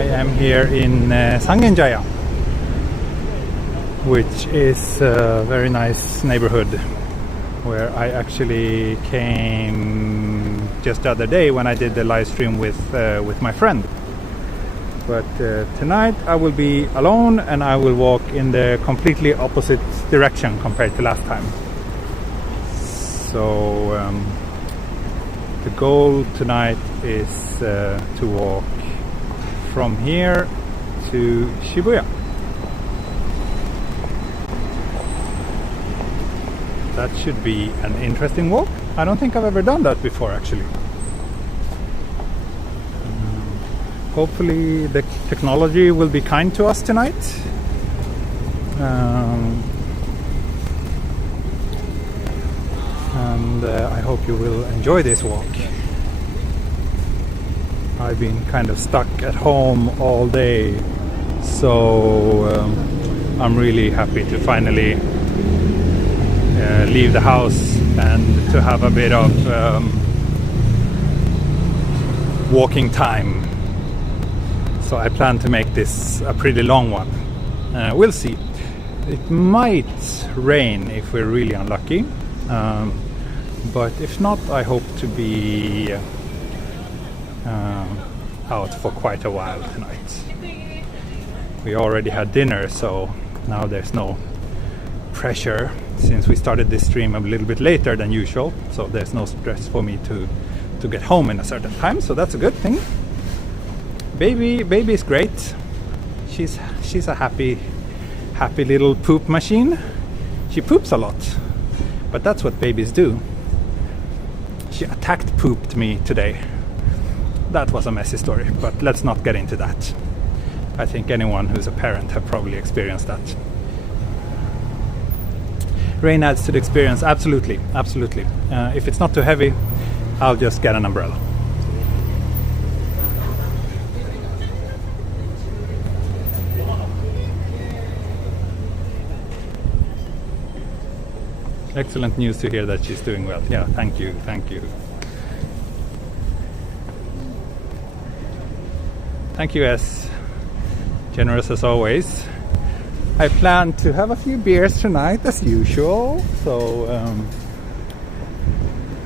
I am here in Sangenjaya, which is a very nice neighborhood where I actually came just the other day when I did the live stream with my friend. But tonight I will be alone and I will walk in the completely opposite direction compared to last time. So the goal tonight is to walk from here to Shibuya. That should be an interesting walk. I don't think I've ever done that before actually. Hopefully the technology will be kind to us tonight. And I hope you will enjoy this walk. I've been kind of stuck at home all day, so I'm really happy to finally leave the house and to have a bit of walking time. So I plan to make this a pretty long one. We'll see. It might rain if we're really unlucky. But if not, I hope to be out for quite a while tonight. We already had dinner, so now there's no pressure since we started this stream a little bit later than usual. So there's no stress for me to get home in a certain time, so that's a good thing. Baby is great. She's a happy little poop machine. She poops a lot, but that's what babies do. She pooped me today. That was a messy story, but let's not get into that. I think anyone who's a parent have probably experienced that. Rain adds to the experience, absolutely. If it's not too heavy, I'll just get an umbrella. Excellent news to hear that she's doing well. Yeah, thank you. Thank you, S. Generous as always. I plan to have a few beers tonight as usual, so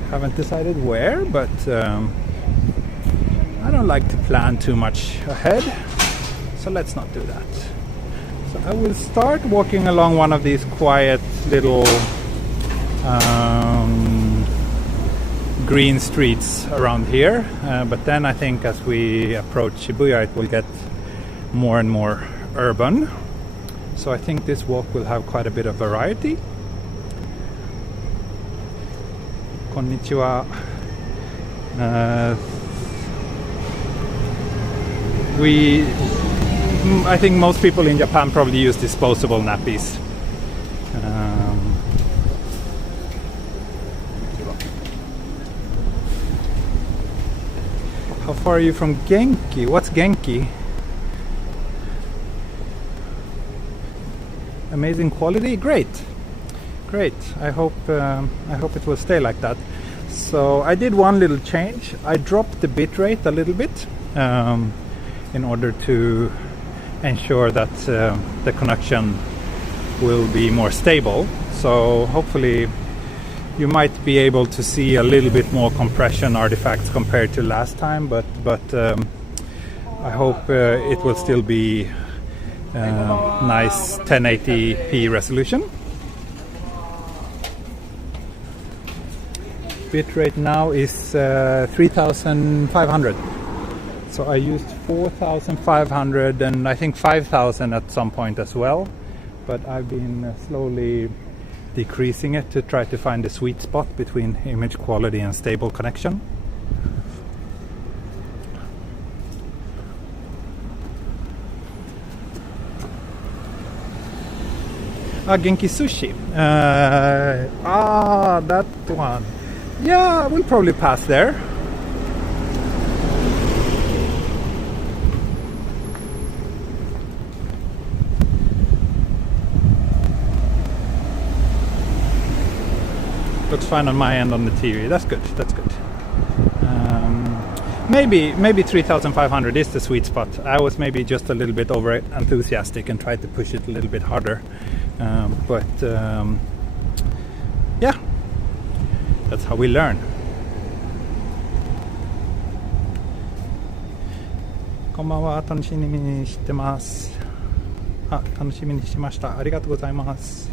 haven't decided where, but I don't like to plan too much ahead, so let's not do that. So I will start walking along one of these quiet little green streets around here, but then I think as we approach Shibuya it will get more and more urban, so I think this walk will have quite a bit of variety. Konnichiwa. I think most people in Japan probably use disposable nappies. How far are you from Genki? What's Genki? Amazing quality? Great. I hope it will stay like that. So I did one little change. I dropped the bit rate a little bit in order to ensure that the connection will be more stable. So hopefully you might be able to see a little bit more compression artifacts compared to last time, but I hope it will still be nice 1080p resolution. Bitrate now is 3500. So I used 4500 and I think 5000 at some point as well, but I've been slowly decreasing it to try to find the sweet spot between image quality and stable connection. Genki Sushi. That one. Yeah, we'll probably pass there. Looks fine on my end on the TV. That's good. maybe 3,500 is the sweet spot. I was maybe just a little bit over enthusiastic and tried to push it a little bit harder, but yeah, that's how we learn. こんばんは、楽しみにしてます。あ、楽しみにしました。ありがとうございます。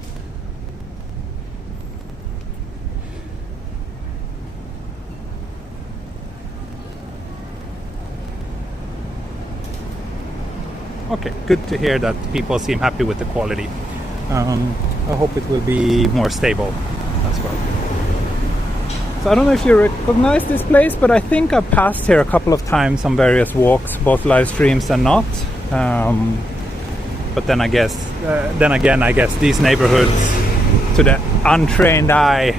Okay, good to hear that people seem happy with the quality. I hope it will be more stable as well. So I don't know if you recognize this place, but I think I've passed here a couple of times on various walks, both live streams and not. But then again, I guess these neighborhoods, to the untrained eye,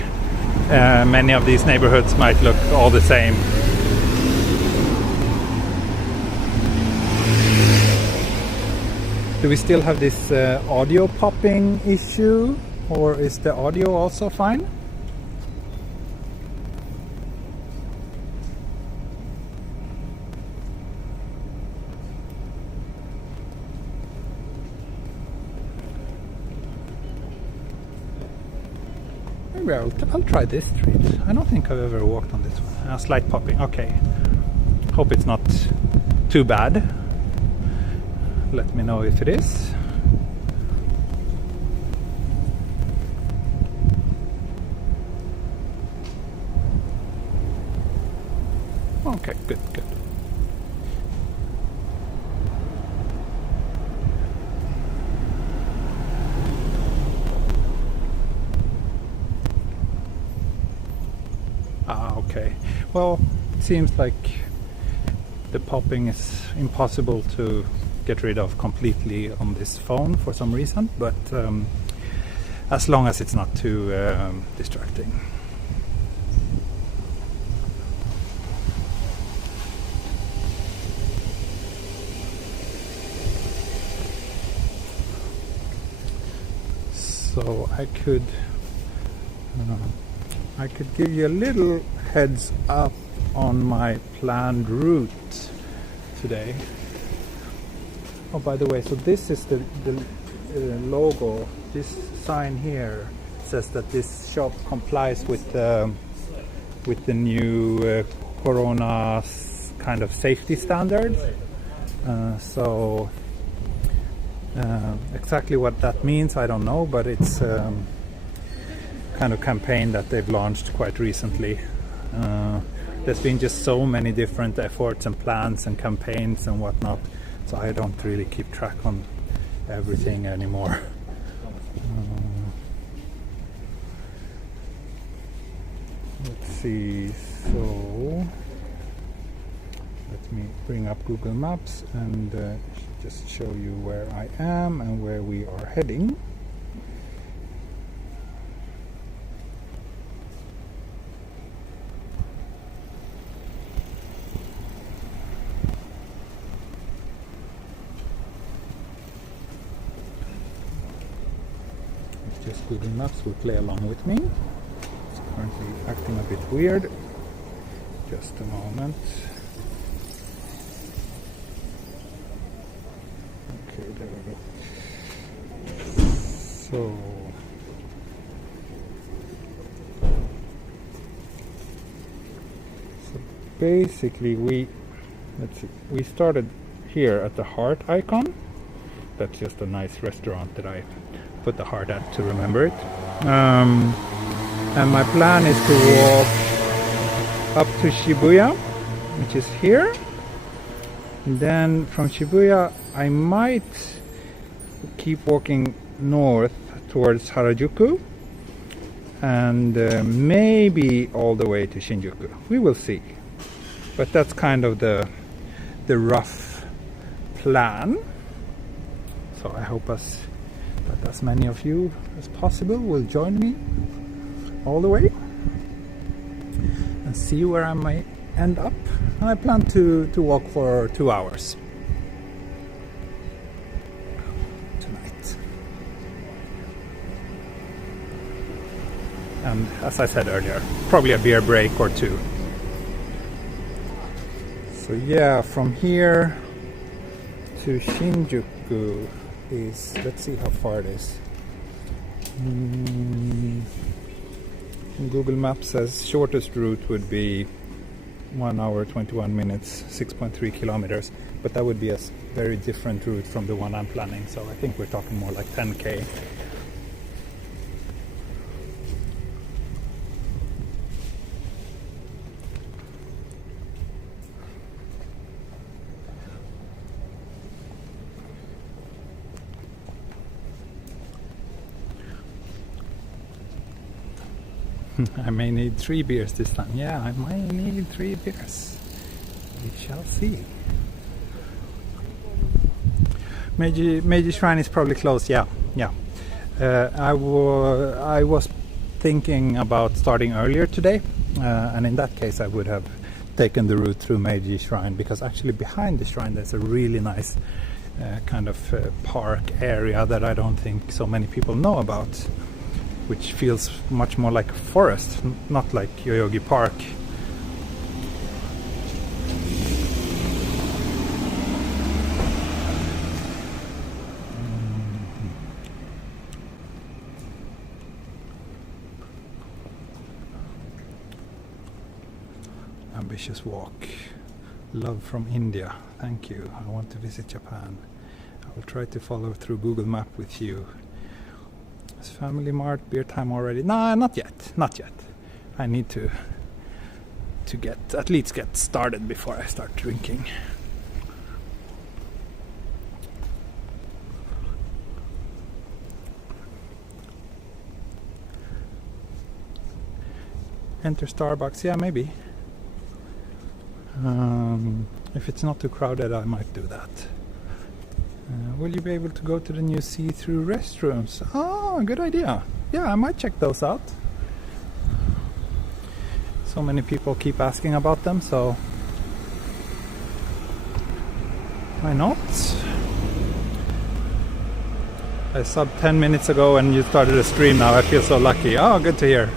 many of these neighborhoods might look all the same. Do we still have this audio popping issue, or is the audio also fine? Maybe I'll try this street. I don't think I've ever walked on this one. Slight popping, okay. Hope it's not too bad. Let me know if it is. Okay, good. Okay. Well, it seems like the popping is impossible to get rid of completely on this phone for some reason, but as long as it's not too distracting. So I could give you a little heads up on my planned route today. Oh, by the way, so this is the logo. This sign here says that this shop complies with the new Corona kind of safety standards. So exactly what that means, I don't know, but it's kind of campaign that they've launched quite recently. There's been just so many different efforts and plans and campaigns and whatnot. So I don't really keep track on everything anymore. Let's see, so let me bring up Google Maps and just show you where I am and where we are heading. Google Maps will play along with me. It's currently acting a bit weird. Just a moment. Okay, there we go. So basically we started here at the heart icon. That's just a nice restaurant that I put the heart at to remember it. And my plan is to walk up to Shibuya, which is here. And then from Shibuya, I might keep walking north towards Harajuku and maybe all the way to Shinjuku. We will see. But that's kind of the rough plan. So I hope that as many of you as possible will join me all the way and see where I might end up. And I plan to walk for 2 hours tonight. And as I said earlier, probably a beer break or two. So yeah, from here to Shinjuku is, let's see how far it is. Google Maps says shortest route would be 1 hour 21 minutes, 6.3 kilometers, but that would be a very different route from the one I'm planning, so I think we're talking more like 10k. I may need 3 beers this time. Yeah, I might need 3 beers. We shall see. Meiji Shrine is probably closed. Yeah. I was thinking about starting earlier today, and in that case I would have taken the route through Meiji Shrine, because actually behind the shrine there's a really nice kind of park area that I don't think so many people know about, which feels much more like a forest, not like Yoyogi Park. Ambitious walk. Love from India. Thank you. I want to visit Japan. I will try to follow through Google Map with you. Is Family Mart beer time already? No, not yet. I need to at least get started before I start drinking. Enter Starbucks, yeah, maybe. If it's not too crowded, I might do that. Will you be able to go to the new see-through restrooms? Oh, good idea. Yeah, I might check those out. So many people keep asking about them, so why not? I subbed 10 minutes ago and you started a stream now. I feel so lucky. Oh, good to hear.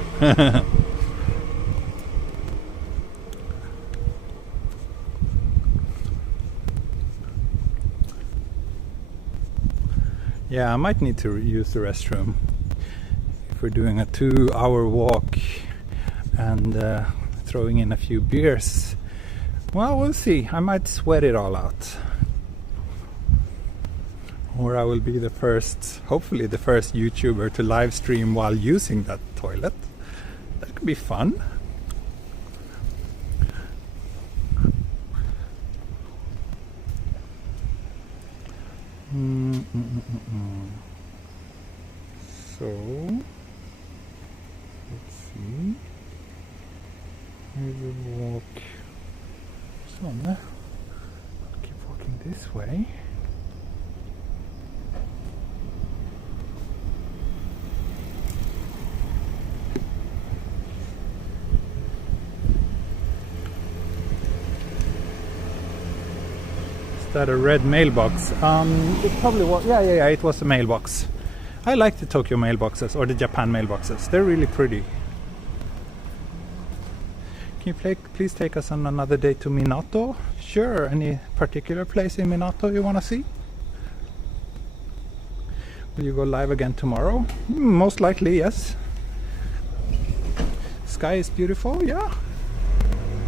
Yeah, I might need to use the restroom if we're doing a 2-hour walk and throwing in a few beers. Well, we'll see. I might sweat it all out. Or I will be the first, hopefully the first YouTuber to live stream while using that toilet. That could be fun. So, let's see. We will walk. So, keep walking this way. Is that a red mailbox? It probably was. Yeah. It was a mailbox. I like the Tokyo mailboxes or the Japan mailboxes. They're really pretty. Can you please take us on another day to Minato? Sure. Any particular place in Minato you want to see? Will you go live again tomorrow? Most likely, yes. Sky is beautiful, yeah.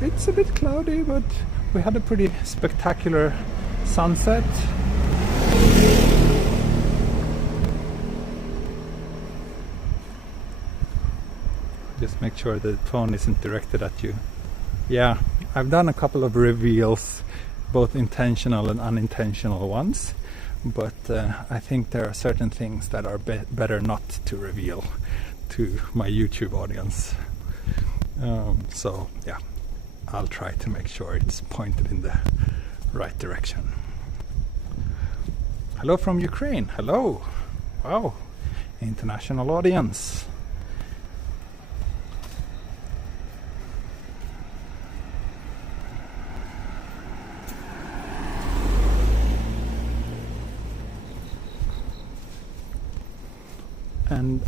It's a bit cloudy, but we had a pretty spectacular sunset. Just make sure the phone isn't directed at you. Yeah, I've done a couple of reveals, both intentional and unintentional ones, but I think there are certain things that are better not to reveal to my YouTube audience. So yeah, I'll try to make sure it's pointed in the right direction. Hello from Ukraine. Hello. Wow, international audience. And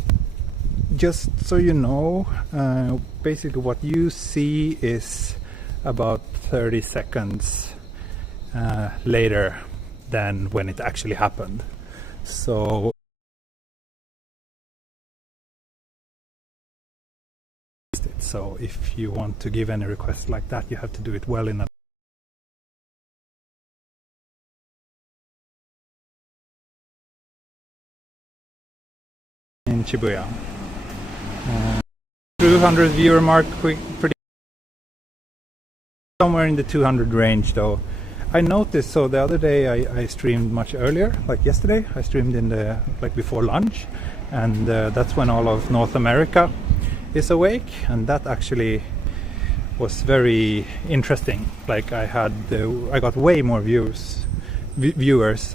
just so you know, basically what you see is about 30 seconds later than when it actually happened. So if you want to give any request like that, you have to do it well in Shibuya. 200 viewer mark, pretty somewhere in the 200 range though. I noticed, so the other day I streamed much earlier, like yesterday. I streamed in the before lunch, and that's when all of North America is awake, and that actually was very interesting. Like I got way more viewers,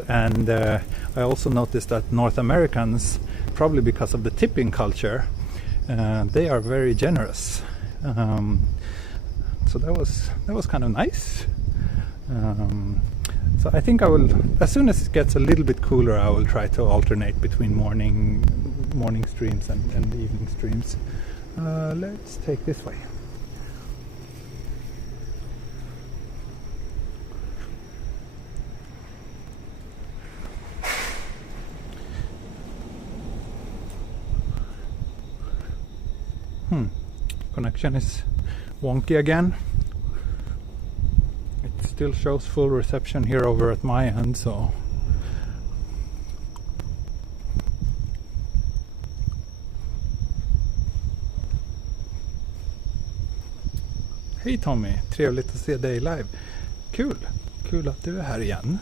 and I also noticed that North Americans, probably because of the tipping culture, they are very generous. So that was kind of nice. So I think I will, as soon as it gets a little bit cooler, I will try to alternate between morning streams and evening streams. Let's take this way. Connection is wonky again. It still shows full reception here over at my end, so hej Tommy, trevligt att se dig live. Kul att du är här igen.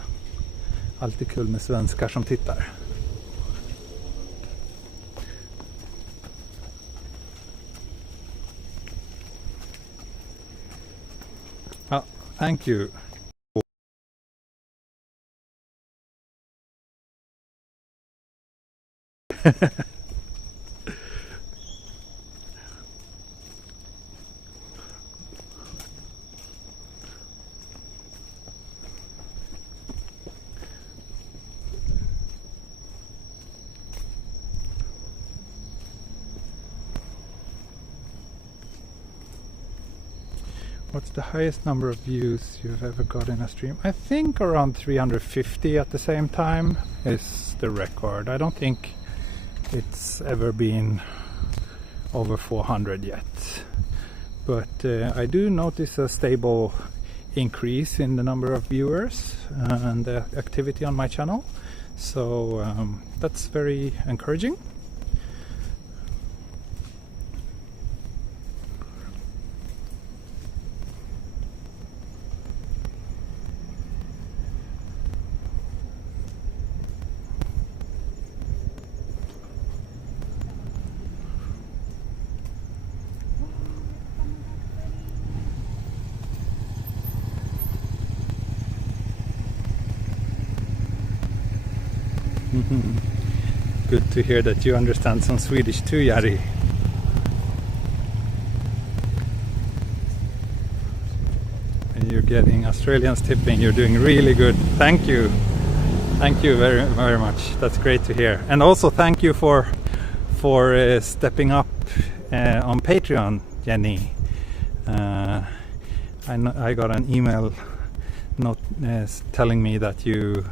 Alltid kul med svenskar som tittar. Thank you. What's the highest number of views you've ever got in a stream? I think around 350 at the same time is the record. I don't think it's ever been over 400 yet. But I do notice a stable increase in the number of viewers and the activity on my channel. So that's very encouraging. Good to hear that you understand some Swedish too, Jari. And you're getting Australians tipping. You're doing really good. Thank you. Thank you very, very much. That's great to hear. And also thank you for stepping up on Patreon, Jenny. I got an email telling me that you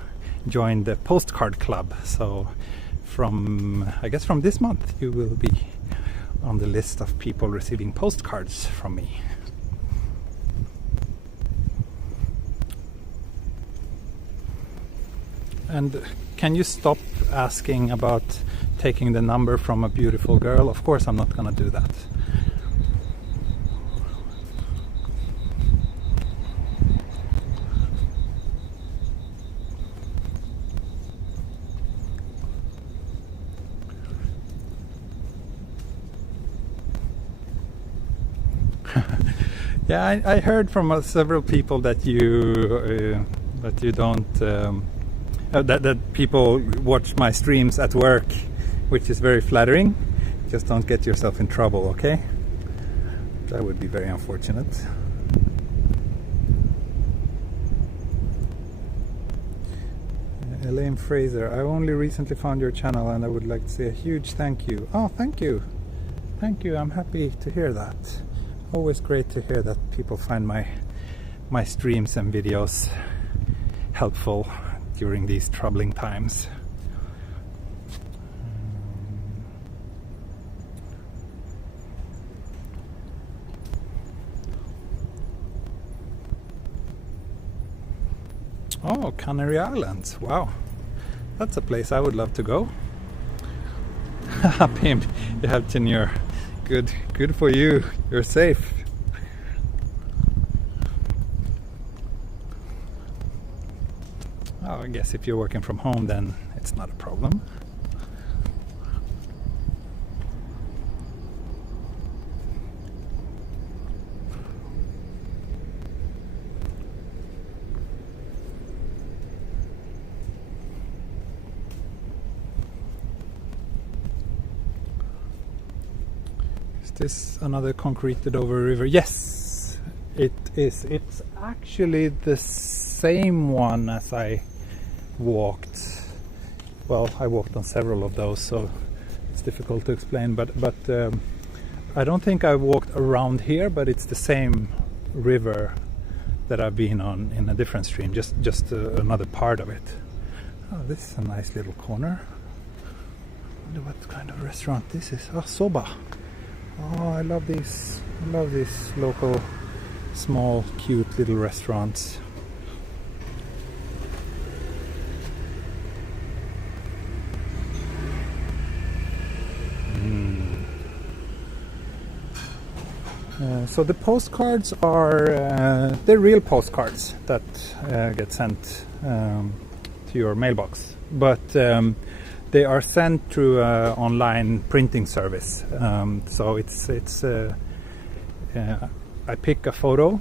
joined the postcard club, so I guess from this month you will be on the list of people receiving postcards from me. And can you stop asking about taking the number from a beautiful girl? Of course I'm not gonna do that. Yeah, I heard from several people that you don't that people watch my streams at work, which is very flattering. Just don't get yourself in trouble, okay? That would be very unfortunate. Elaine Fraser, I only recently found your channel and I would like to say a huge thank you. Oh, thank you. Thank you, I'm happy to hear that. always great to hear that people find my streams and videos helpful during these troubling times. Oh, Canary Islands. Wow. That's a place I would love to go. Pimp, you have tenure. Good for you. You're safe. Oh, I guess if you're working from home, then it's not a problem. Is another concreted over river? Yes, it is. It's actually the same one as I walked. Well, I walked on several of those, so it's difficult to explain. But I don't think I walked around here, but it's the same river that I've been on in a different stream, just another part of it. Oh, this is a nice little corner. I wonder what kind of restaurant this is. Oh, Soba. Oh, I love these local, small, cute little restaurants. So the postcards are they're real postcards that get sent to your mailbox, but they are sent through an online printing service. So it's I pick a photo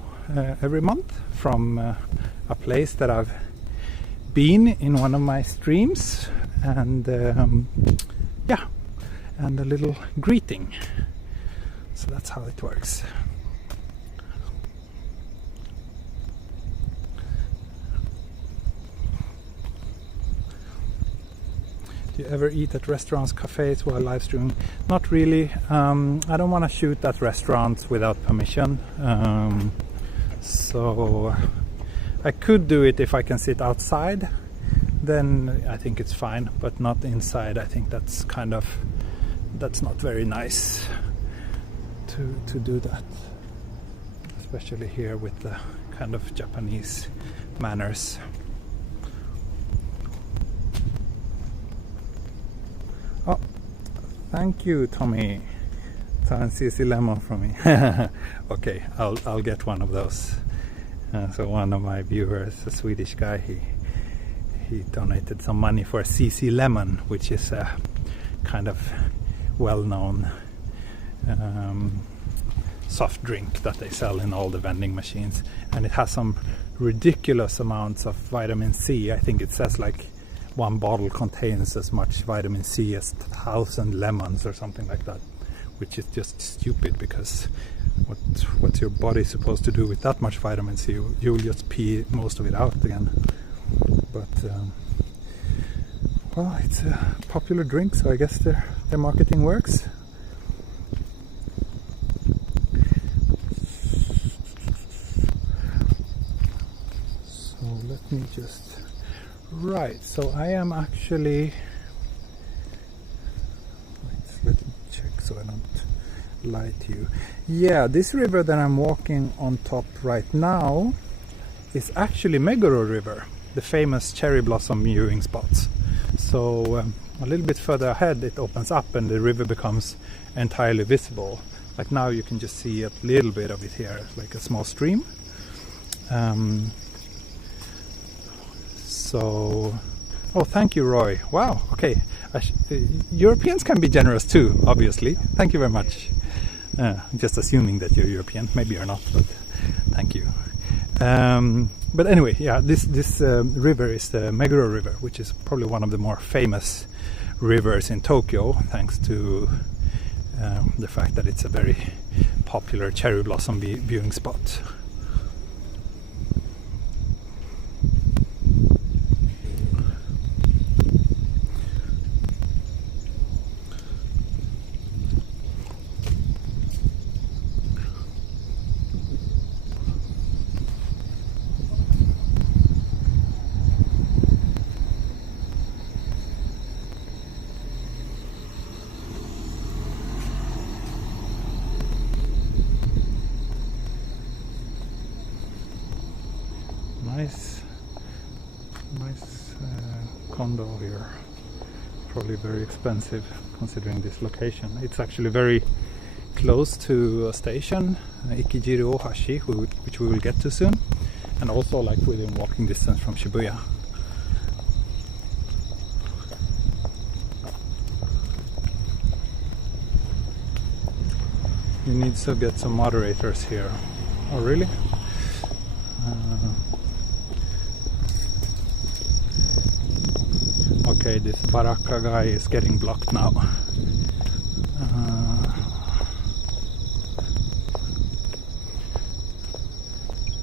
every month from a place that I've been in one of my streams, and yeah, and a little greeting. So that's how it works. Do you ever eat at restaurants, cafes while live streaming? Not really. I don't want to shoot at restaurants without permission. So I could do it if I can sit outside. Then I think it's fine, but not inside. I think that's not very nice to do that, especially here with the kind of Japanese manners. Oh, thank you, Tommy. And CC lemon from me. Okay, I'll get one of those. So one of my viewers, a Swedish guy, he donated some money for a CC lemon, which is a kind of well-known soft drink that they sell in all the vending machines, and it has some ridiculous amounts of vitamin C. I think it says like one bottle contains as much vitamin C as 1,000 lemons or something like that, which is just stupid, because what's your body supposed to do with that much vitamin C? You'll just pee most of it out again. But well, it's a popular drink, so I guess their marketing works. So let me just... Right, so I am actually... Let me check so I don't lie to you. Yeah, this river that I'm walking on top right now is actually Meguro River, the famous cherry blossom viewing spots. So a little bit further ahead it opens up and the river becomes entirely visible. Like now you can just see a little bit of it here, like a small stream. So, oh, thank you, Roy. Wow, okay. Europeans can be generous too, obviously. Thank you very much. I'm just assuming that you're European. Maybe you're not, but thank you. But anyway, yeah, this river is the Meguro River, which is probably one of the more famous rivers in Tokyo, thanks to the fact that it's a very popular cherry blossom viewing spot. condo here. Probably very expensive considering this location. It's actually very close to a station, Ikijiru Ohashi, which we will get to soon, and also like within walking distance from Shibuya. You need to get some moderators here. Oh really? Okay, this Baraka guy is getting blocked now.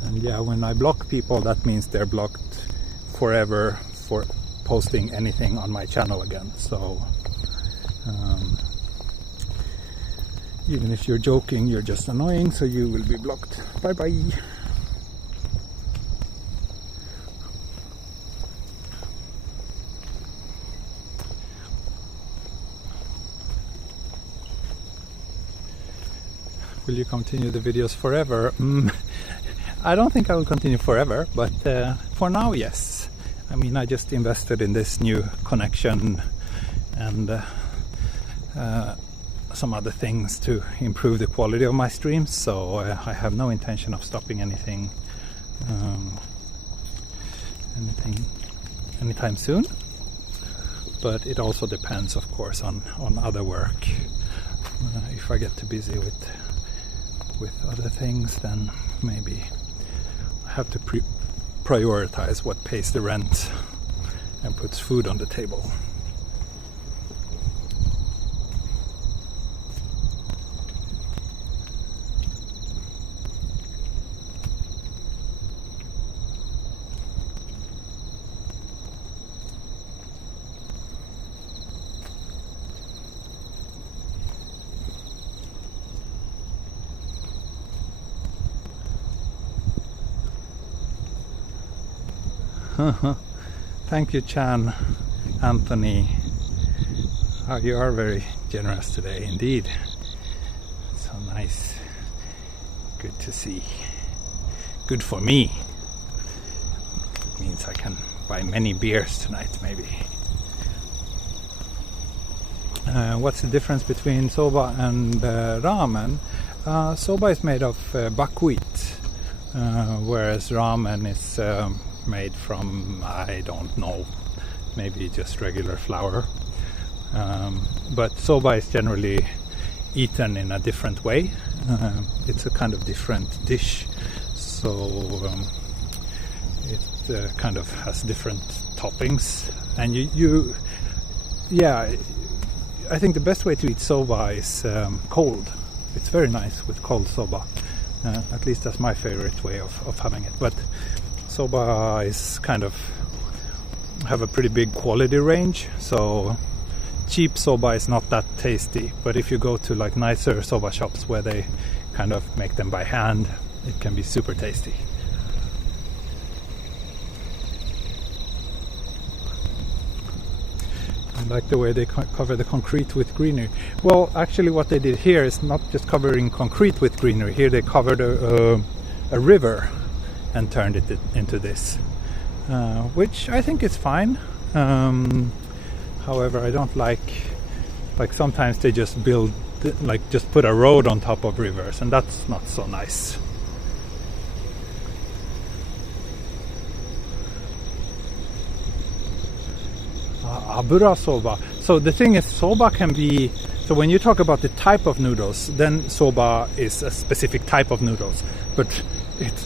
And yeah, when I block people, that means they're blocked forever for posting anything on my channel again. So even if you're joking, you're just annoying, so you will be blocked. Bye bye. Will you continue the videos forever? I don't think I will continue forever, but for now, yes. I mean, I just invested in this new connection and some other things to improve the quality of my streams, so I have no intention of stopping anything anytime soon. But it also depends, of course, on other work. If I get too busy with other things, then maybe I have to prioritize what pays the rent and puts food on the table. Thank you, Chan, Anthony. Oh, you are very generous today, indeed. So nice. Good to see. Good for me. It means I can buy many beers tonight, maybe. What's the difference between soba and ramen? Soba is made of buckwheat, whereas ramen is made from, I don't know, maybe just regular flour. But soba is generally eaten in a different way. It's a kind of different dish, so it kind of has different toppings. And I think the best way to eat soba is cold. It's very nice with cold soba. At least that's my favorite way of having it. But soba is kind of have a pretty big quality range, so cheap soba is not that tasty, but if you go to like nicer soba shops where they kind of make them by hand, it can be super tasty. I like the way they cover the concrete with greenery. Well, actually what they did here is not just covering concrete with greenery. Here they covered a river and turned it into this, which I think is fine. However, I don't like sometimes they just build, just put a road on top of rivers, and that's not so nice. Abura soba. So the thing is, soba can be, so when you talk about the type of noodles, then soba is a specific type of noodles. But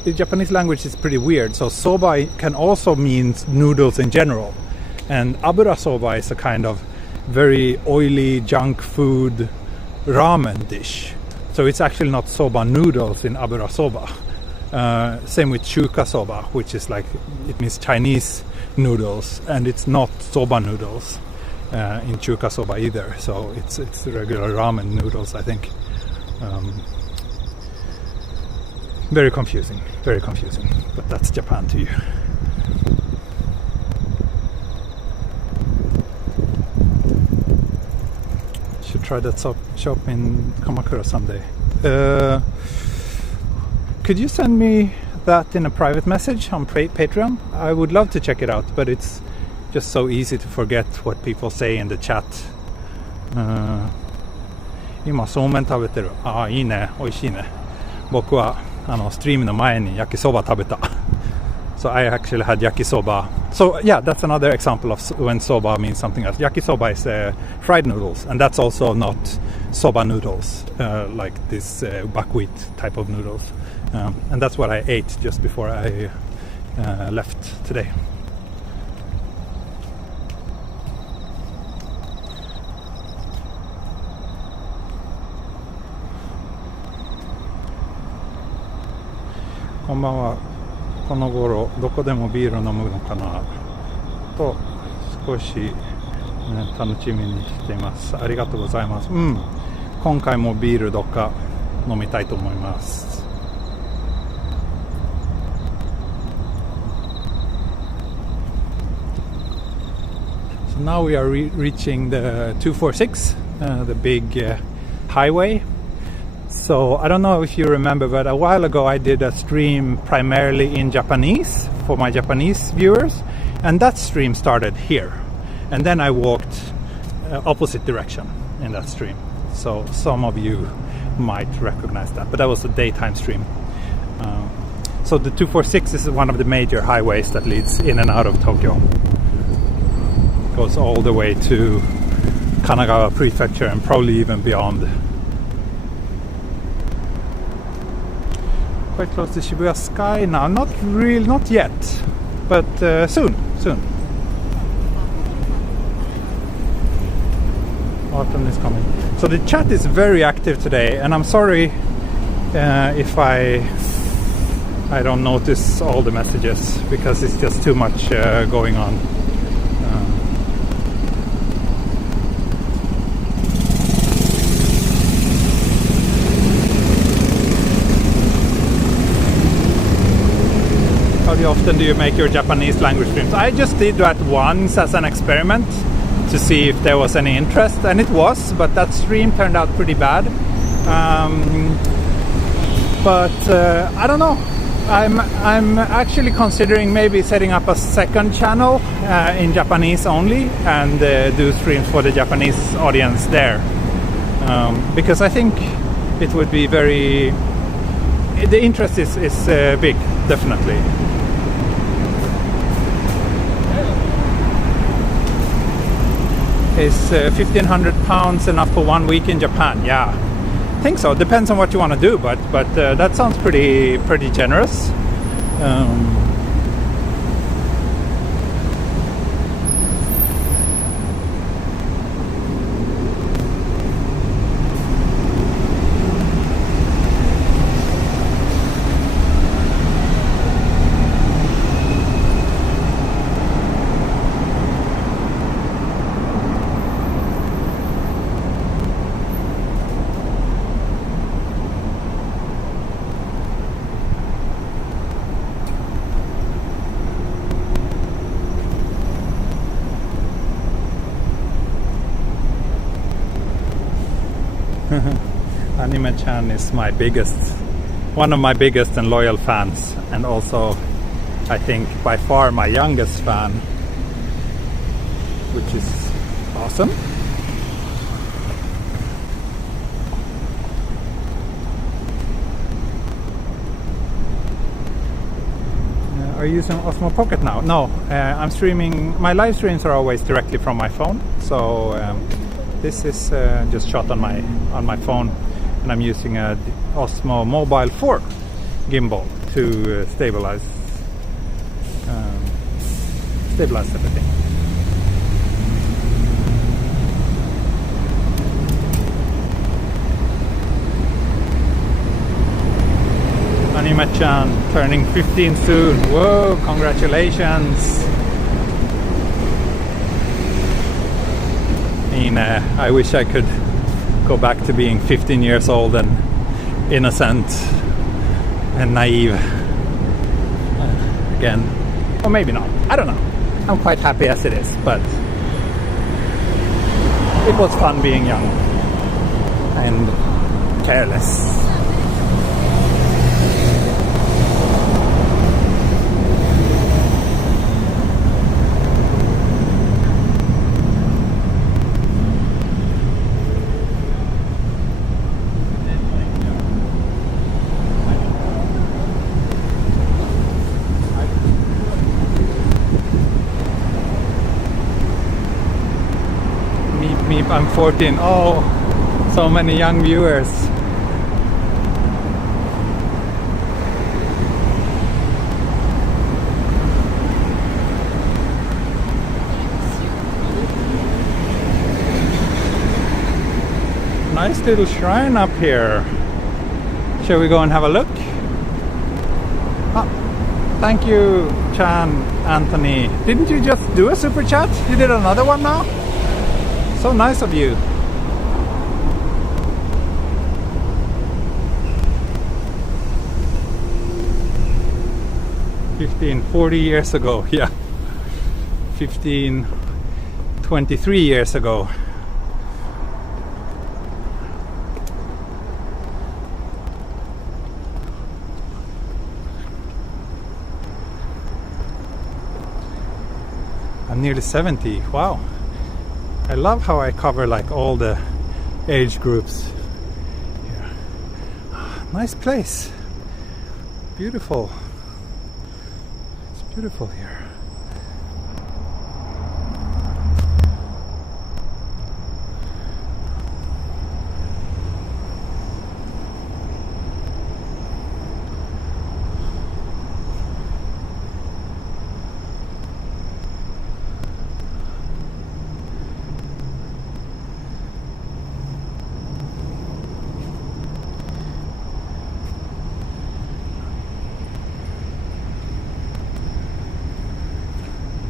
the Japanese language is pretty weird. So soba can also mean noodles in general. And abura soba is a kind of very oily junk food ramen dish. So it's actually not soba noodles in abura soba. Same with chuka soba, which is like, it means Chinese noodles, and it's not soba noodles in chuka soba either. So it's the regular ramen noodles, I think. Very confusing, but that's Japan to you. Should try that shop in Kamakura someday. Could you send me that in a private message on Patreon? I would love to check it out, but it's just so easy to forget what people say in the chat. 今そうめん食べてる。ああ、いいね、美味しいね。僕はストリームの前に焼きそば食べた。So I actually had yakisoba. So yeah, that's another example of when soba means something else. Yakisoba is fried noodles, and that's also not soba noodles, like this buckwheat type of noodles. And that's what I ate just before I left today. Konbanwa. この頃どこでもビール飲むのかなと少し、楽しみにしています。ありがとうございます。今回もビールどっか飲みたいと思います。So now we are reaching the 246, the big highway. So I don't know if you remember, but a while ago I did a stream primarily in Japanese for my Japanese viewers, and that stream started here, and then I walked opposite direction in that stream. So some of you might recognize that, but that was a daytime stream. So the 246 is one of the major highways that leads in and out of Tokyo. It goes all the way to Kanagawa Prefecture and probably even beyond. Quite close to Shibuya Sky now. Not yet, but soon. Autumn is coming. So the chat is very active today, and I'm sorry if I don't notice all the messages because it's just too much going on. How often do you make your Japanese language streams? I just did that once as an experiment to see if there was any interest, and it was, but that stream turned out pretty bad. But I don't know. I'm actually considering maybe setting up a second channel in Japanese only and do streams for the Japanese audience there, because I think it would be the interest is big, definitely. Is £1,500 enough for 1 week in Japan? Yeah, I think so. Depends on what you want to do, but that sounds pretty generous. Anime-chan is one of my biggest and loyal fans, and also I think by far my youngest fan, which is awesome. Are you using Osmo Pocket now? No, I'm streaming. My live streams are always directly from my phone, so this is just shot on my phone, and I'm using a Osmo Mobile 4 gimbal to stabilize everything. Anime-chan turning 15 soon. Whoa, congratulations. I wish I could go back to being 15 years old and innocent and naive again. Or maybe not. I don't know. I'm quite happy as it is, but it was fun being young and careless. me, I'm 14. Oh, so many young viewers. Nice little shrine up here. Shall we go and have a look? Oh, thank you, Chan Anthony. Didn't you just do a super chat? You did another one now? So nice of you. 40 years ago, yeah. 23 years ago. I'm nearly 70. Wow. I love how I cover like all the age groups here. Nice place. Beautiful. It's beautiful here.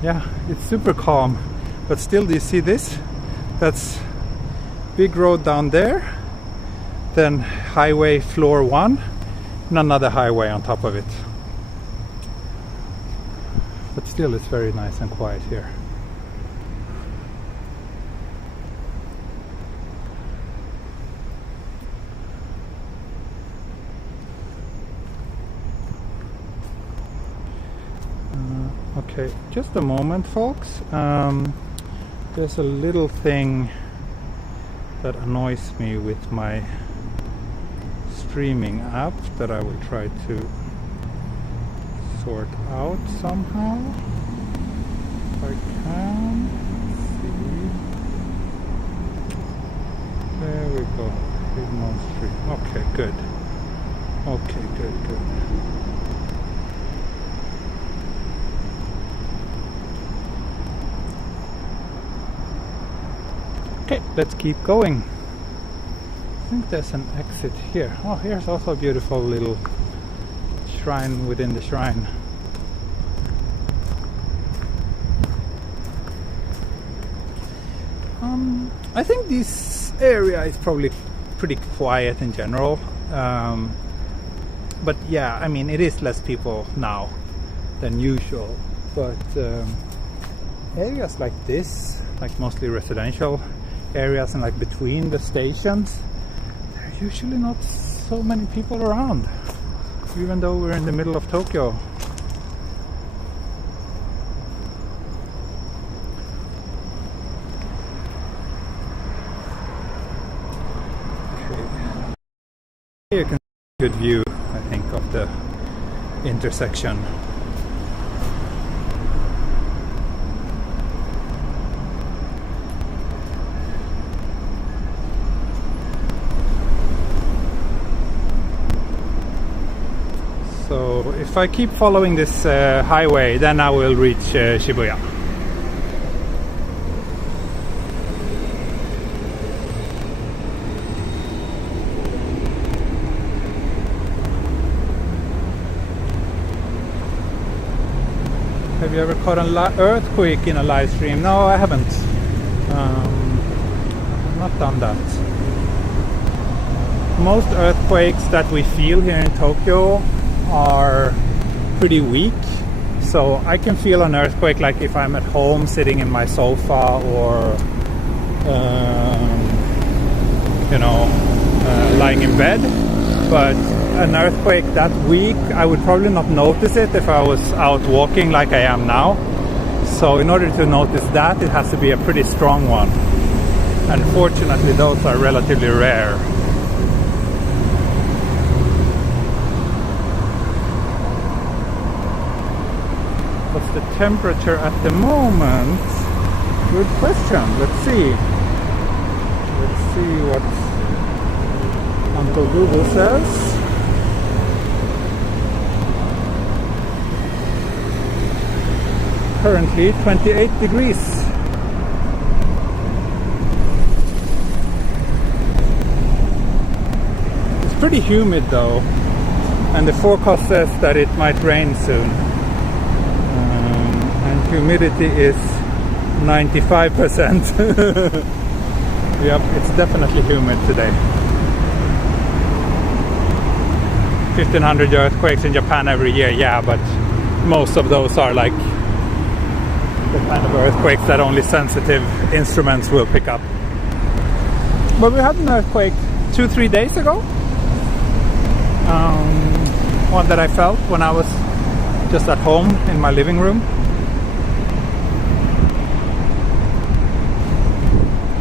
Yeah, it's super calm, but still, do you see this? That's big road down there, then highway floor 1 and another highway on top of it. But still, it's very nice and quiet here. Okay, just a moment, folks. There's a little thing that annoys me with my streaming app that I will try to sort out somehow. If I can. See. There we go. Hidden on stream. Okay, good. Okay, good. Okay, let's keep going. I think there's an exit here. Oh, here's also a beautiful little shrine within the shrine. I think this area is probably pretty quiet in general. But yeah, I mean, it is less people now than usual. But areas like this, like mostly residential areas and like between the stations, there are usually not so many people around, even though we're in the middle of Tokyo. Okay. Here you can see a good view, I think, of the intersection. So if I keep following this highway, then I will reach Shibuya. Have you ever caught an earthquake in a live stream? No, I haven't. I've not done that. Most earthquakes that we feel here in Tokyo are pretty weak, so I can feel an earthquake like if I'm at home sitting in my sofa or lying in bed. But an earthquake that weak, I would probably not notice it if I was out walking like I am now. So in order to notice that, it has to be a pretty strong one. Unfortunately, those are relatively rare. What's the temperature at the moment? Good question. Let's see. Let's see what Uncle Google says. Currently 28 degrees. It's pretty humid though, and the forecast says that it might rain soon. And humidity is 95%. Yep, it's definitely humid today. 1,500 earthquakes in Japan every year, yeah, but most of those are like the kind of earthquakes that only sensitive instruments will pick up. But we had an earthquake 2-3 days ago. One that I felt when I was just at home in my living room.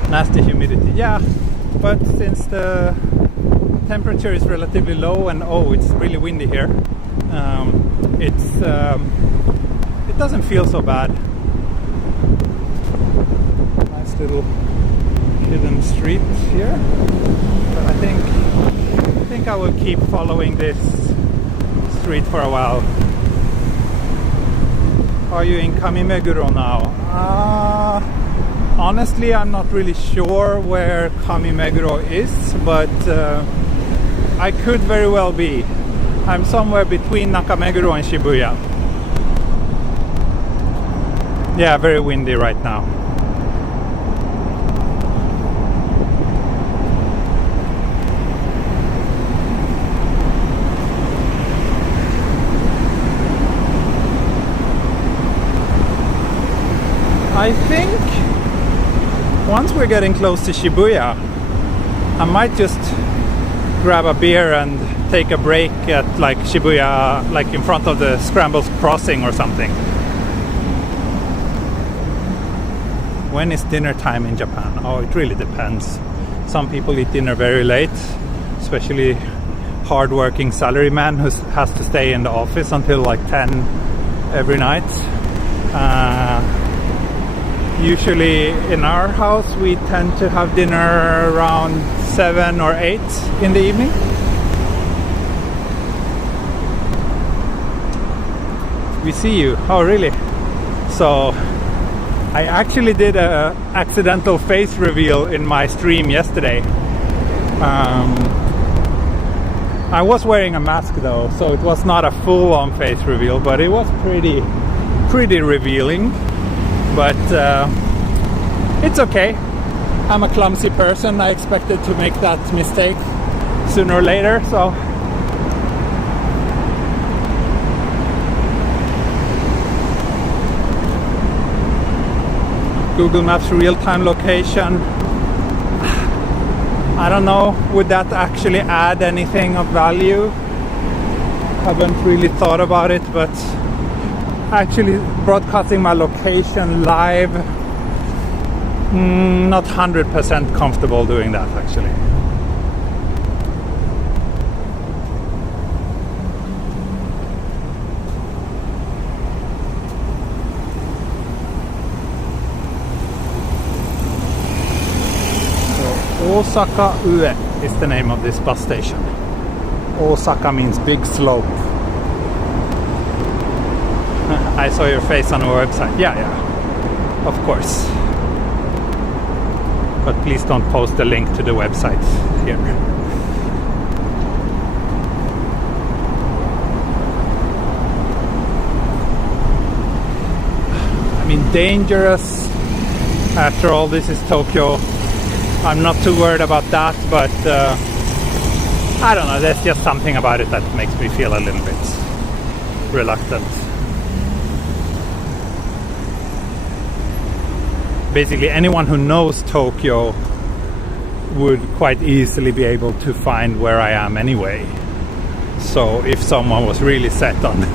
Nasty humidity, yeah, but since the temperature is relatively low and it's really windy here, it doesn't feel so bad. Nice little hidden street here, but I think I will keep following this street for a while. Are you in Meguro now? Honestly, I'm not really sure where Meguro is, but I could very well be. I'm somewhere between Nakameguro and Shibuya. Yeah, very windy right now. I think once we're getting close to Shibuya, I might just grab a beer and take a break at like Shibuya, like in front of the Scramble Crossing or something. When is dinner time in Japan? Oh, it really depends. Some people eat dinner very late, especially hard-working salaryman who has to stay in the office until like 10 every night. Usually in our house we tend to have dinner around 7 or 8 in the evening. We see you. Oh really? So I actually did a accidental face reveal in my stream yesterday. I was wearing a mask though, so it was not a full-on face reveal, but it was pretty revealing. But it's okay. I'm a clumsy person. I expected to make that mistake sooner or later, so Google Maps real-time location. I don't know, would that actually add anything of value? Haven't really thought about it, but actually broadcasting my location live, not 100% comfortable doing that actually. So, Osaka Ue is the name of this bus station. Osaka means big slope. I saw your face on our website. Yeah, of course. But please don't post the link to the website here. I mean, dangerous. After all, this is Tokyo. I'm not too worried about that, but I don't know. There's just something about it that makes me feel a little bit reluctant. Basically anyone who knows Tokyo would quite easily be able to find where I am anyway. So if someone was really set on,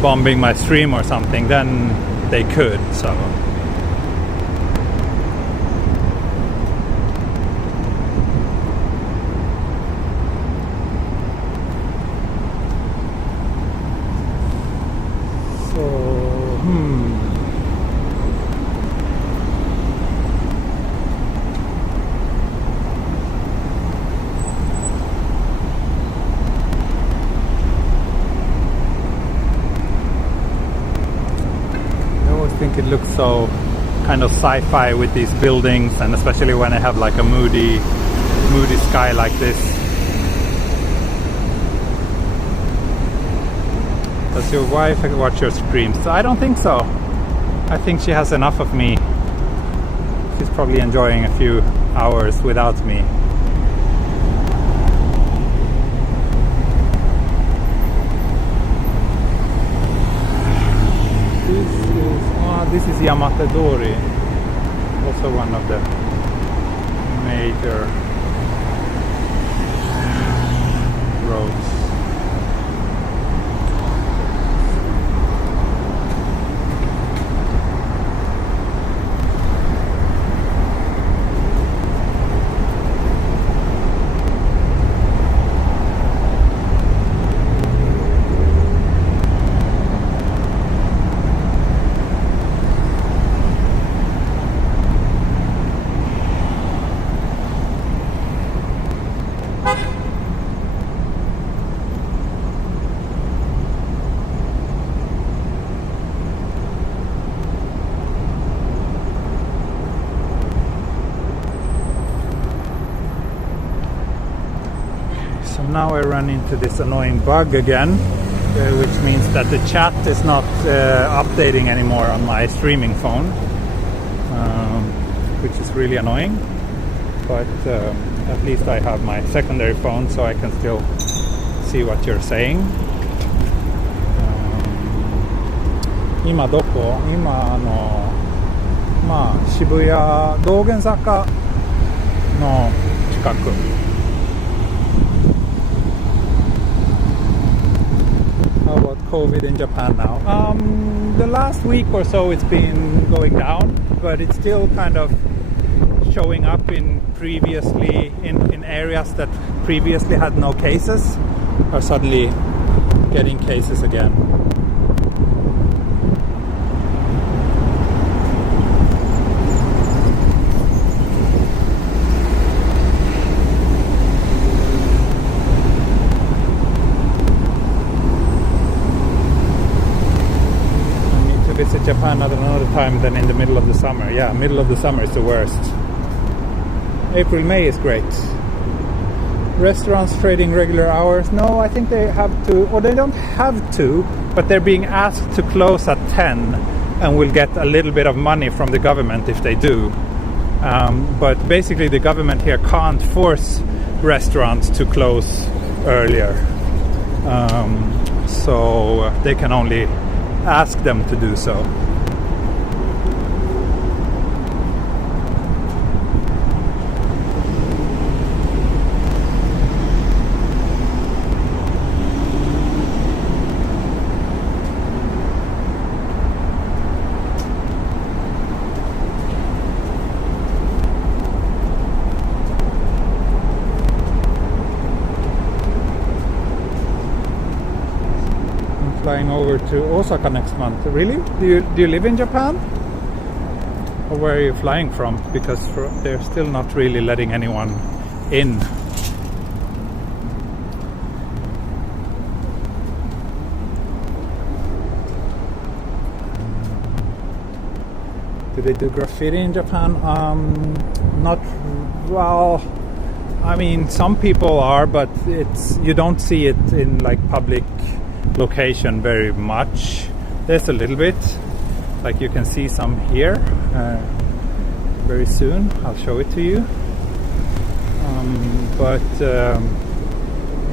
bombing my stream or something, then they could. So think it looks so kind of sci-fi with these buildings, and especially when I have like a moody sky like this. Does your wife watch your streams? I don't think so. I think she has enough of me. She's probably enjoying a few hours without me. This is Yamatadori, also one of the major roads. Now I run into this annoying bug again, which means that the chat is not updating anymore on my streaming phone, which is really annoying. But at least I have my secondary phone, so I can still see what you're saying. 今どこ？今渋谷道玄坂の近く。How about COVID in Japan now? The last week or so it's been going down, but it's still kind of showing up in areas that previously had no cases, are suddenly getting cases again. Visit Japan at another time than in the middle of the summer. Yeah, middle of the summer is the worst. April, May is great. Restaurants trading regular hours? No, I think they have to, or they don't have to, but they're being asked to close at 10 and will get a little bit of money from the government if they do. But basically the government here can't force restaurants to close earlier. So they can only ask them to do so. Flying over to Osaka next month. Really? Do you live in Japan? Or where are you flying from? Because they're still not really letting anyone in. Do they do graffiti in Japan? Not well. I mean, some people are, but you don't see it in like public location very much. There's a little bit, like you can see some here very soon. I'll show it to you. But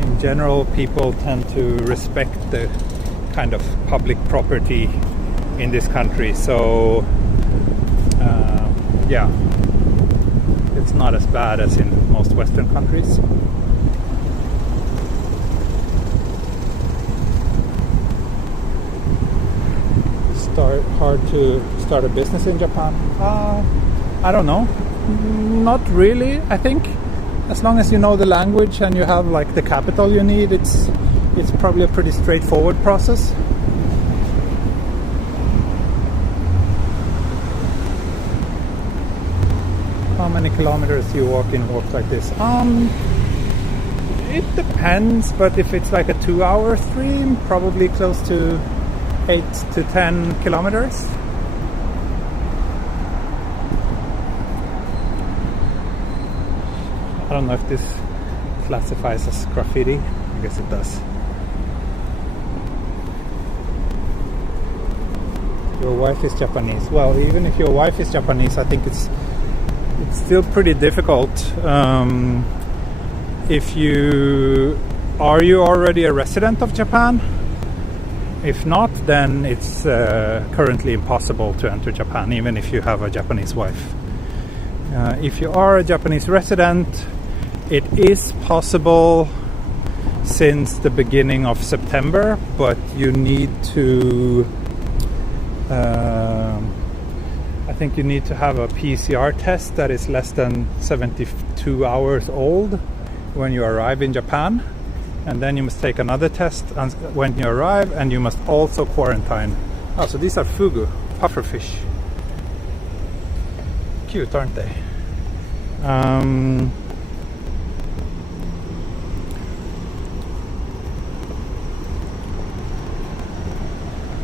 in general, people tend to respect the kind of public property in this country. So yeah, it's not as bad as in most Western countries. Hard to start a business in Japan? I don't know. Not really. I think as long as you know the language and you have like the capital you need, it's probably a pretty straightforward process. How many kilometers do you walk like this? It depends, but if it's like a 2-hour stream, probably close to 8 to 10 kilometers. I don't know if this classifies as graffiti. I guess it does. Your wife is Japanese. Well, even if your wife is Japanese, I think it's still pretty difficult. If you are you already a resident of Japan? If not, then it's currently impossible to enter Japan, even if you have a Japanese wife. If you are a Japanese resident, it is possible since the beginning of September, but you need to I think you need to have a PCR test that is less than 72 hours old when you arrive in Japan, and then you must take another test when you arrive, and you must also quarantine. Oh, so these are fugu, pufferfish. Cute, aren't they?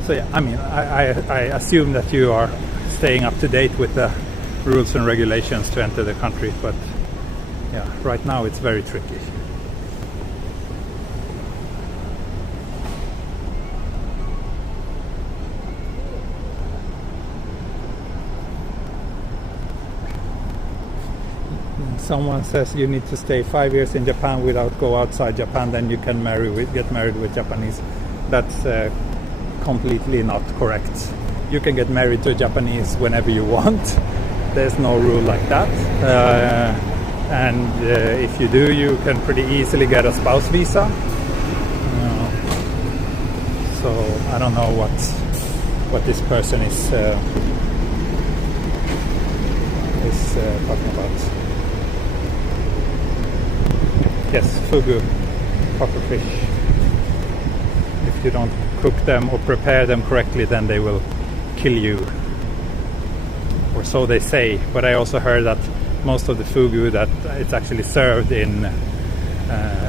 So yeah, I mean, I assume that you are staying up to date with the rules and regulations to enter the country, but yeah, right now it's very tricky. Someone says you need to stay 5 years in Japan without go outside Japan, then you can get married with Japanese. That's completely not correct. You can get married to a Japanese whenever you want. There's no rule like that. And if you do, you can pretty easily get a spouse visa. So I don't know what this person is talking about. Yes, fugu, pufferfish. If you don't cook them or prepare them correctly, then they will kill you, or so they say. But I also heard that most of the fugu that it's actually served in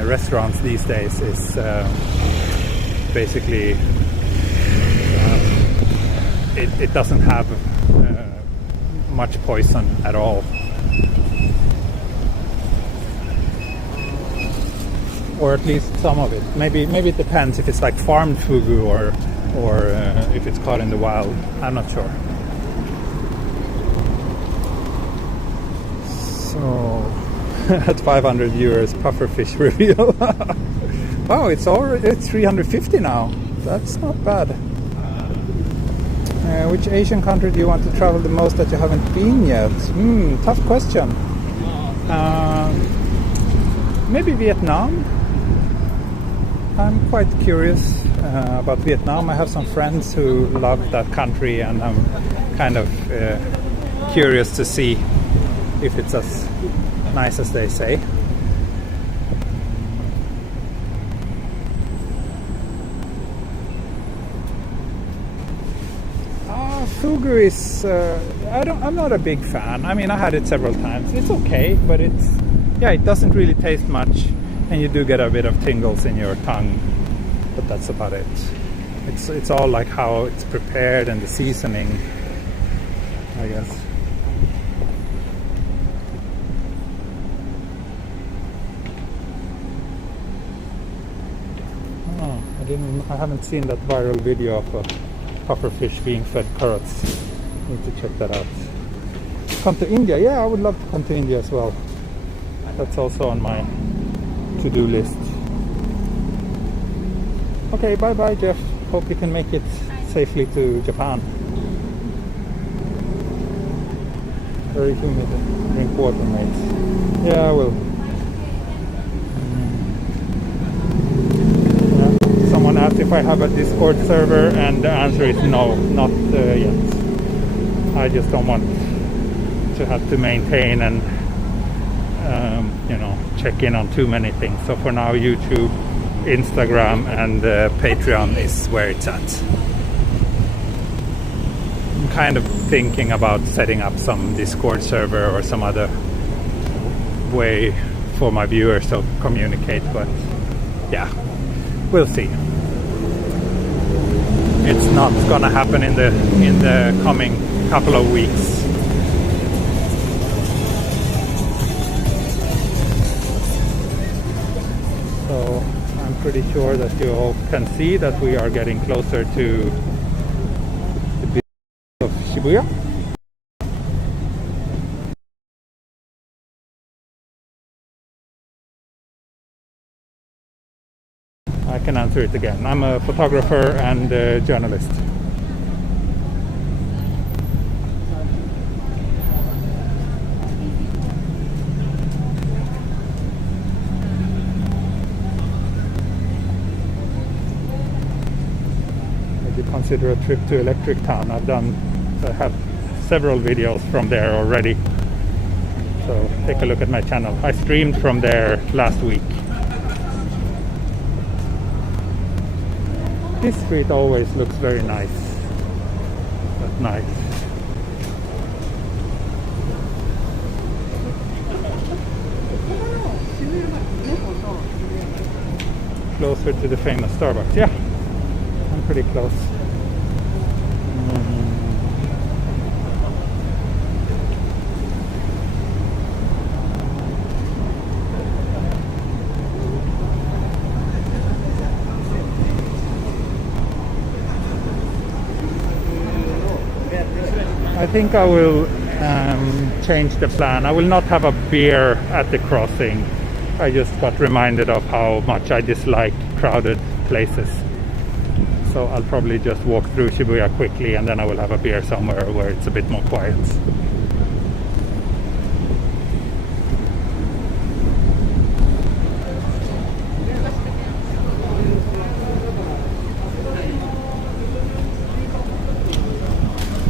restaurants these days is basically it doesn't have much poison at all. Or at least some of it. Maybe it depends if it's like farmed fugu or if it's caught in the wild. I'm not sure. So at 500 euros pufferfish reveal. Wow, it's 350 now. That's not bad. Which Asian country do you want to travel the most that you haven't been yet? Tough question. Maybe Vietnam. I'm quite curious about Vietnam. I have some friends who love that country, and I'm kind of curious to see if it's as nice as they say. Fugu is I'm not a big fan. I mean, I had it several times. It's okay, but it doesn't really taste much, and you do get a bit of tingles in your tongue, but that's about it. It's all like how it's prepared and the seasoning, I guess. I haven't seen that viral video of a pufferfish being fed carrots. Need to check that out. Come to India? Yeah, I would love to come to India as well. That's also on my to-do list. Okay, bye-bye, Jeff. Hope you can make it safely to Japan. Very humid. Drink water, mate. Yeah, I will. Someone asked if I have a Discord server, and the answer is no, not yet. I just don't want to have to maintain and check in on too many things. So for now, YouTube, Instagram, and Patreon is where it's at. I'm kind of thinking about setting up some Discord server or some other way for my viewers to communicate, but yeah, we'll see. It's not gonna happen in the coming couple of weeks. pretty sure that you all can see that we are getting closer to the beach of Shibuya. I can answer it again. I'm a photographer and a journalist. Consider a trip to Electric Town. I have several videos from there already, so take a look at my channel. I streamed from there last week. This street always looks very nice at night. Closer to the famous Starbucks. Yeah, I'm pretty close. I think I will change the plan. I will not have a beer at the crossing. I just got reminded of how much I dislike crowded places. So I'll probably just walk through Shibuya quickly and then I will have a beer somewhere where it's a bit more quiet.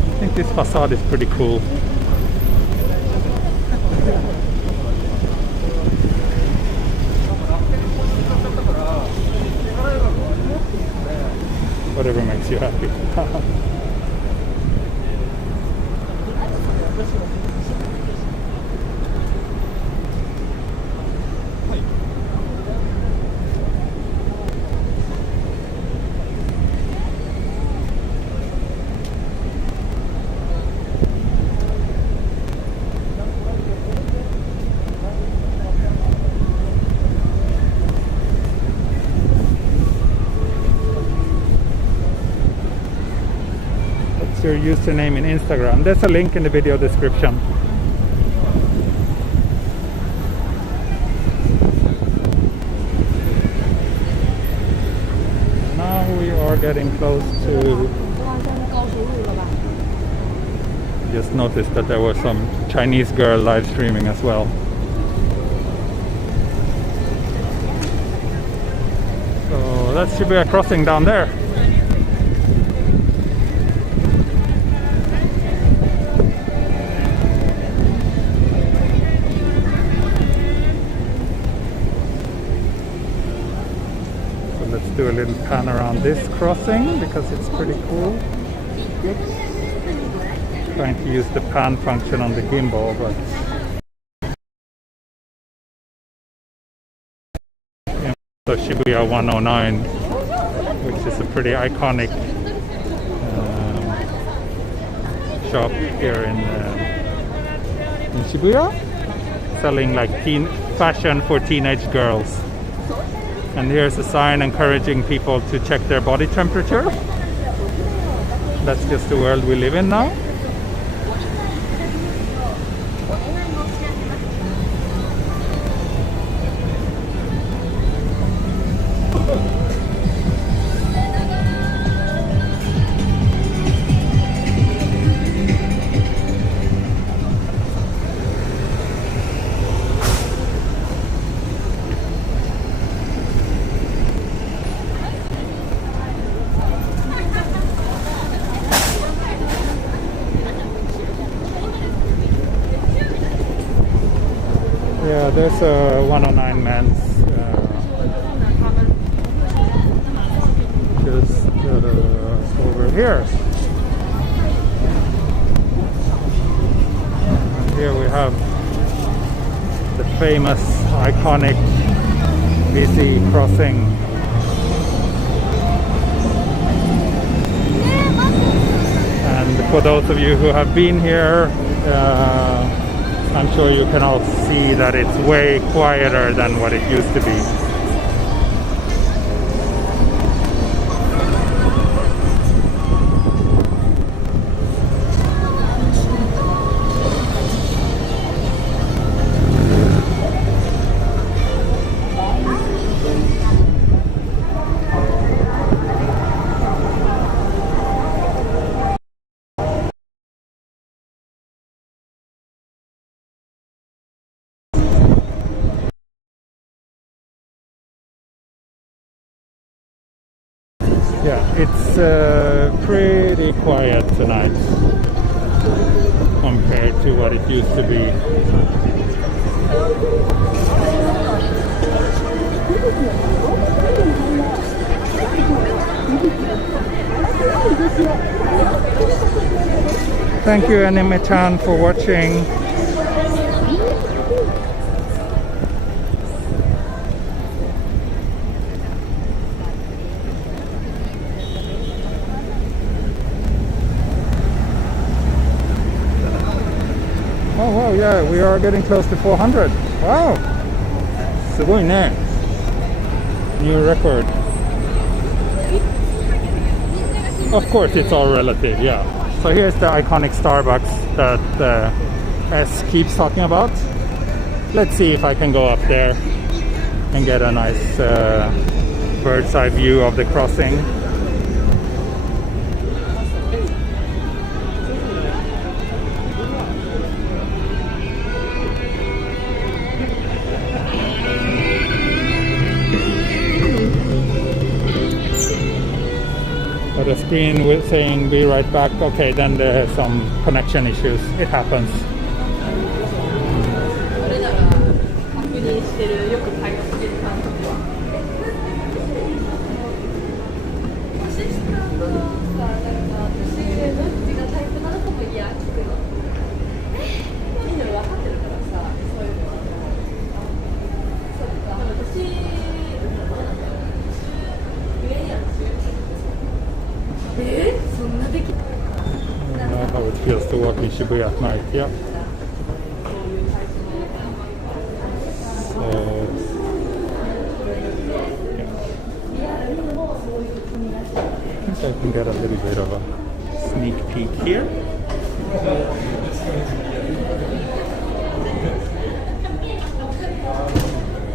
I think this facade is pretty cool. Whatever makes you happy. Your username in Instagram. There's a link in the video description. Now we are getting close to... Just noticed that there was some Chinese girl live streaming as well. So that's Shibuya crossing down there. Do a little pan around this crossing because it's pretty cool. Trying to use the pan function on the gimbal, but so Shibuya 109, which is a pretty iconic shop here in Shibuya, selling like fashion for teenage girls. And here's a sign encouraging people to check their body temperature. That's just the world we live in now. Yeah, there's a 109 men's just over here. And here we have the famous, iconic, busy crossing. And for those of you who have been here, I'm sure you can all see that it's way quieter than what it used to be. it's pretty quiet tonight compared to what it used to be. Thank you, Anime-chan, for watching. Oh wow, yeah, we are getting close to 400. Wow! すごいね. New record. Of course, it's all relative, yeah. So here's the iconic Starbucks that S keeps talking about. Let's see if I can go up there and get a nice bird's eye view of the crossing. The screen was saying be right back. Okay, then there's some connection issues. It happens. How it feels to walk in Shibuya at night, yeah. So, yeah. I think I can get a little bit of a sneak peek here.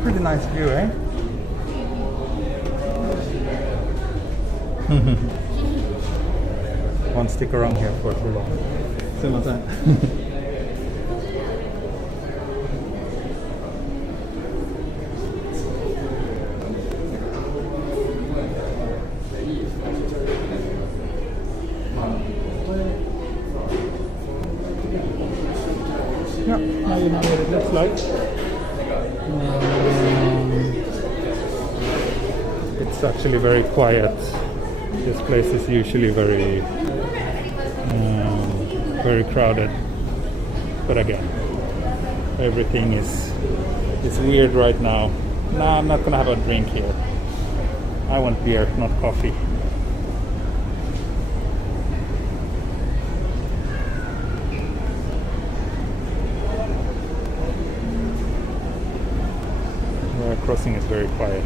Pretty nice view, eh? Won't stick around here for too long. すいません. Yeah, now you know what it looks like. It's actually very quiet. This place is usually very crowded, but again, everything is weird right now. No, I'm not gonna have a drink here. I want beer, not coffee. The crossing is very quiet.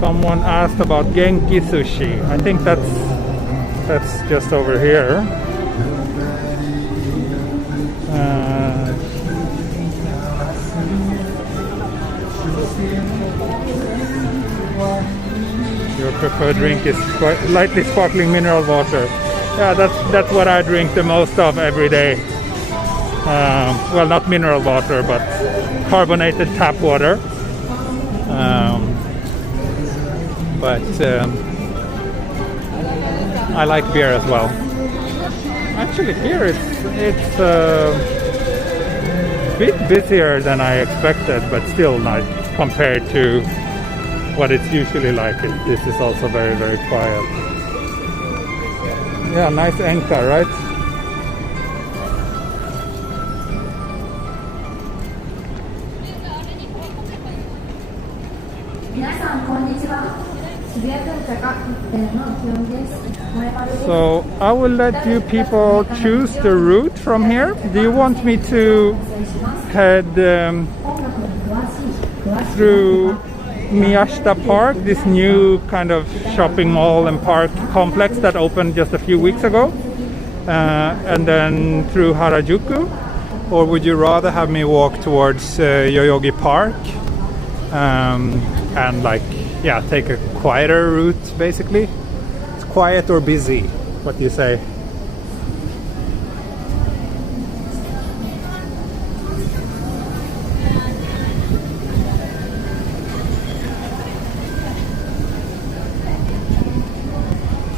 Someone asked about Genki sushi. I think that's just over here. Your preferred drink is lightly sparkling mineral water. Yeah, that's what I drink the most of every day. Well, not mineral water, but carbonated tap water. But I like beer as well. Actually, here it's a bit busier than I expected, but still not compared to what it's usually like. This is also very, very quiet. Yeah, nice Enka, right? So I will let you people choose the route from here. Do you want me to head through Miyashita Park, this new kind of shopping mall and park complex that opened just a few weeks ago, and then through Harajuku? Or would you rather have me walk towards Yoyogi Park and like, yeah, take a quieter route basically. It's quiet or busy. What do you say?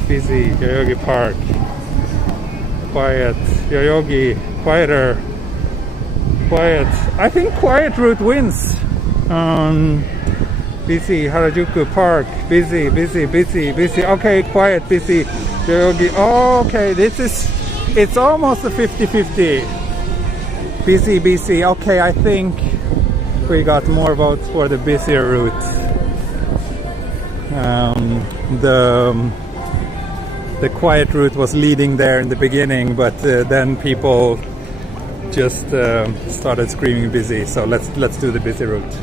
Busy, Yoyogi Park. Quiet, Yoyogi, quieter. Quiet. I think quiet route wins. Busy, Harajuku Park. Busy, busy, busy, busy. Okay, quiet, busy, Yoyogi. Oh, okay, it's almost a 50-50. Busy, busy. Okay, I think we got more votes for the busier route. The quiet route was leading there in the beginning, but then people just started screaming busy. So let's do the busy route.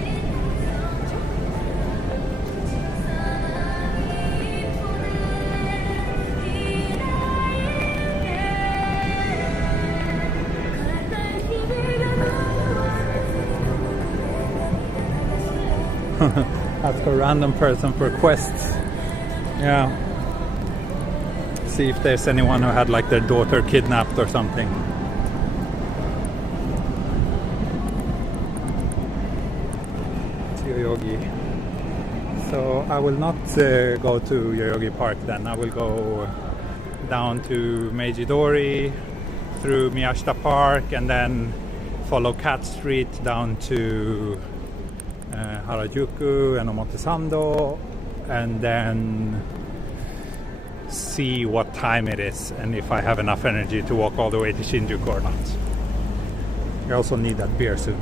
Ask a random person for quests. Yeah. See if there's anyone who had like their daughter kidnapped or something. Yoyogi. So I will not go to Yoyogi Park then. I will go down to Meiji-dori, through Miyashita Park, and then follow Cat Street down to Harajuku and Omotesando, and then see what time it is and if I have enough energy to walk all the way to Shinjuku or not. I also need that beer soon.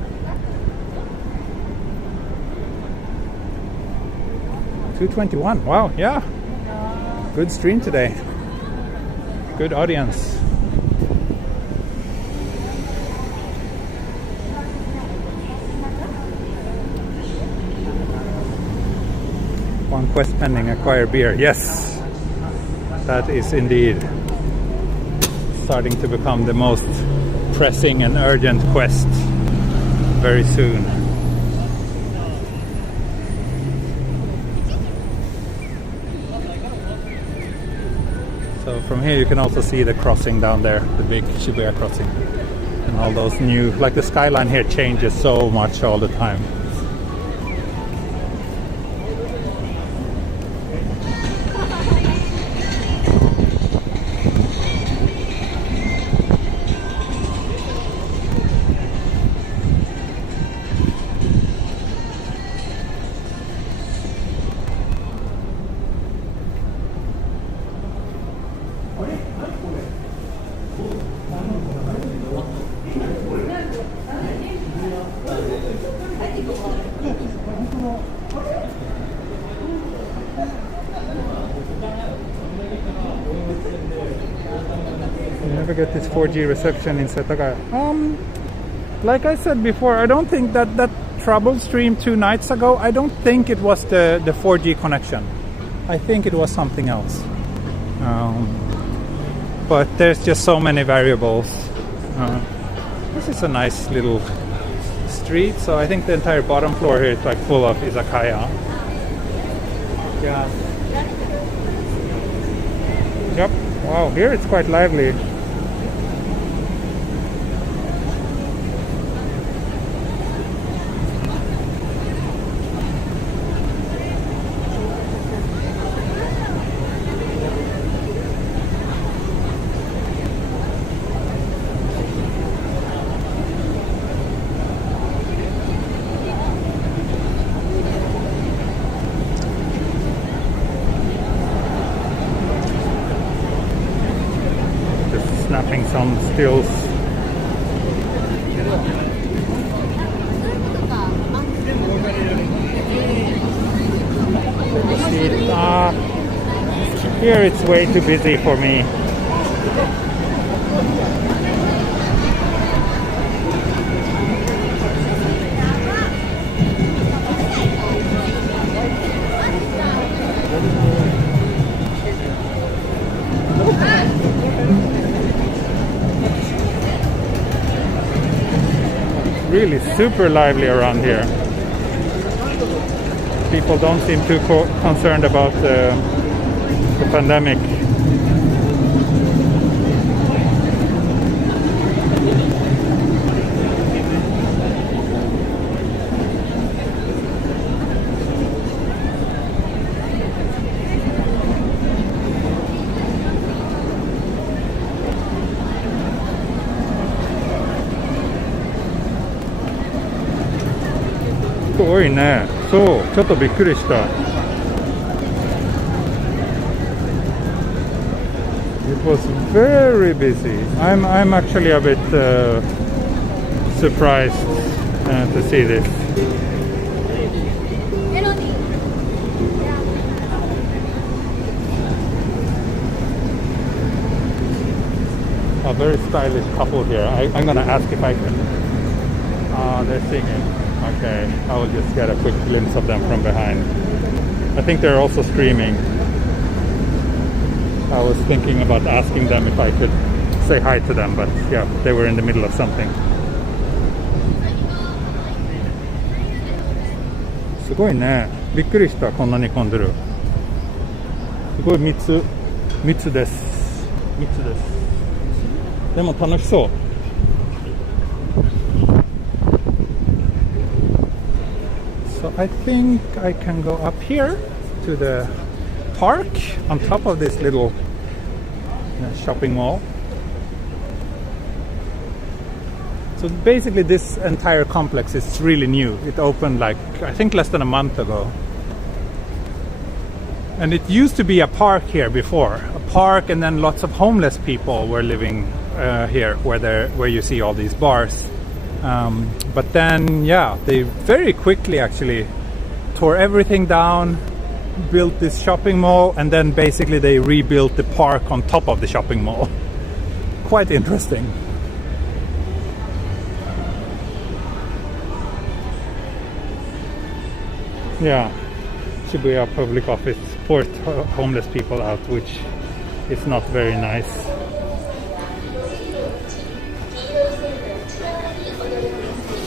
2:21. Wow, yeah. Good stream today. Good audience. One quest pending, acquire beer. Yes. That is indeed starting to become the most pressing and urgent quest very soon. So from here you can also see the crossing down there, the big Shibuya crossing. And all those new, like the skyline here changes so much all the time. Get this 4G reception in Setagaya. Like I said before, I don't think that trouble stream 2 nights ago, I don't think it was the 4G connection. I think it was something else. But there's just so many variables. This is a nice little street, so I think the entire bottom floor here is like full of izakaya. Yeah. Yep. Wow, here it's quite lively. Snapping some stills. Here it's way too busy for me. Really super lively around here. People don't seem too concerned about the pandemic. It was very busy. I'm actually a bit surprised to see this. A very stylish couple here. I'm gonna ask if I can. They're singing. Okay, I will just get a quick glimpse of them from behind. I think they're also streaming. I was thinking about asking them if I could say hi to them, but yeah, they were in the middle of something. すごいね。びっくりした。こんなに混んでる。すごい密です。密です。でも楽しそう。So I think I can go up here to the park on top of this little shopping mall. So basically this entire complex is really new. It opened like I think less than a month ago. And it used to be a park here before. A park, and then lots of homeless people were living here where you see all these bars. But then, yeah, they very quickly actually tore everything down, built this shopping mall, and then basically they rebuilt the park on top of the shopping mall. Quite interesting. Yeah, Shibuya public office forced homeless people out, which is not very nice.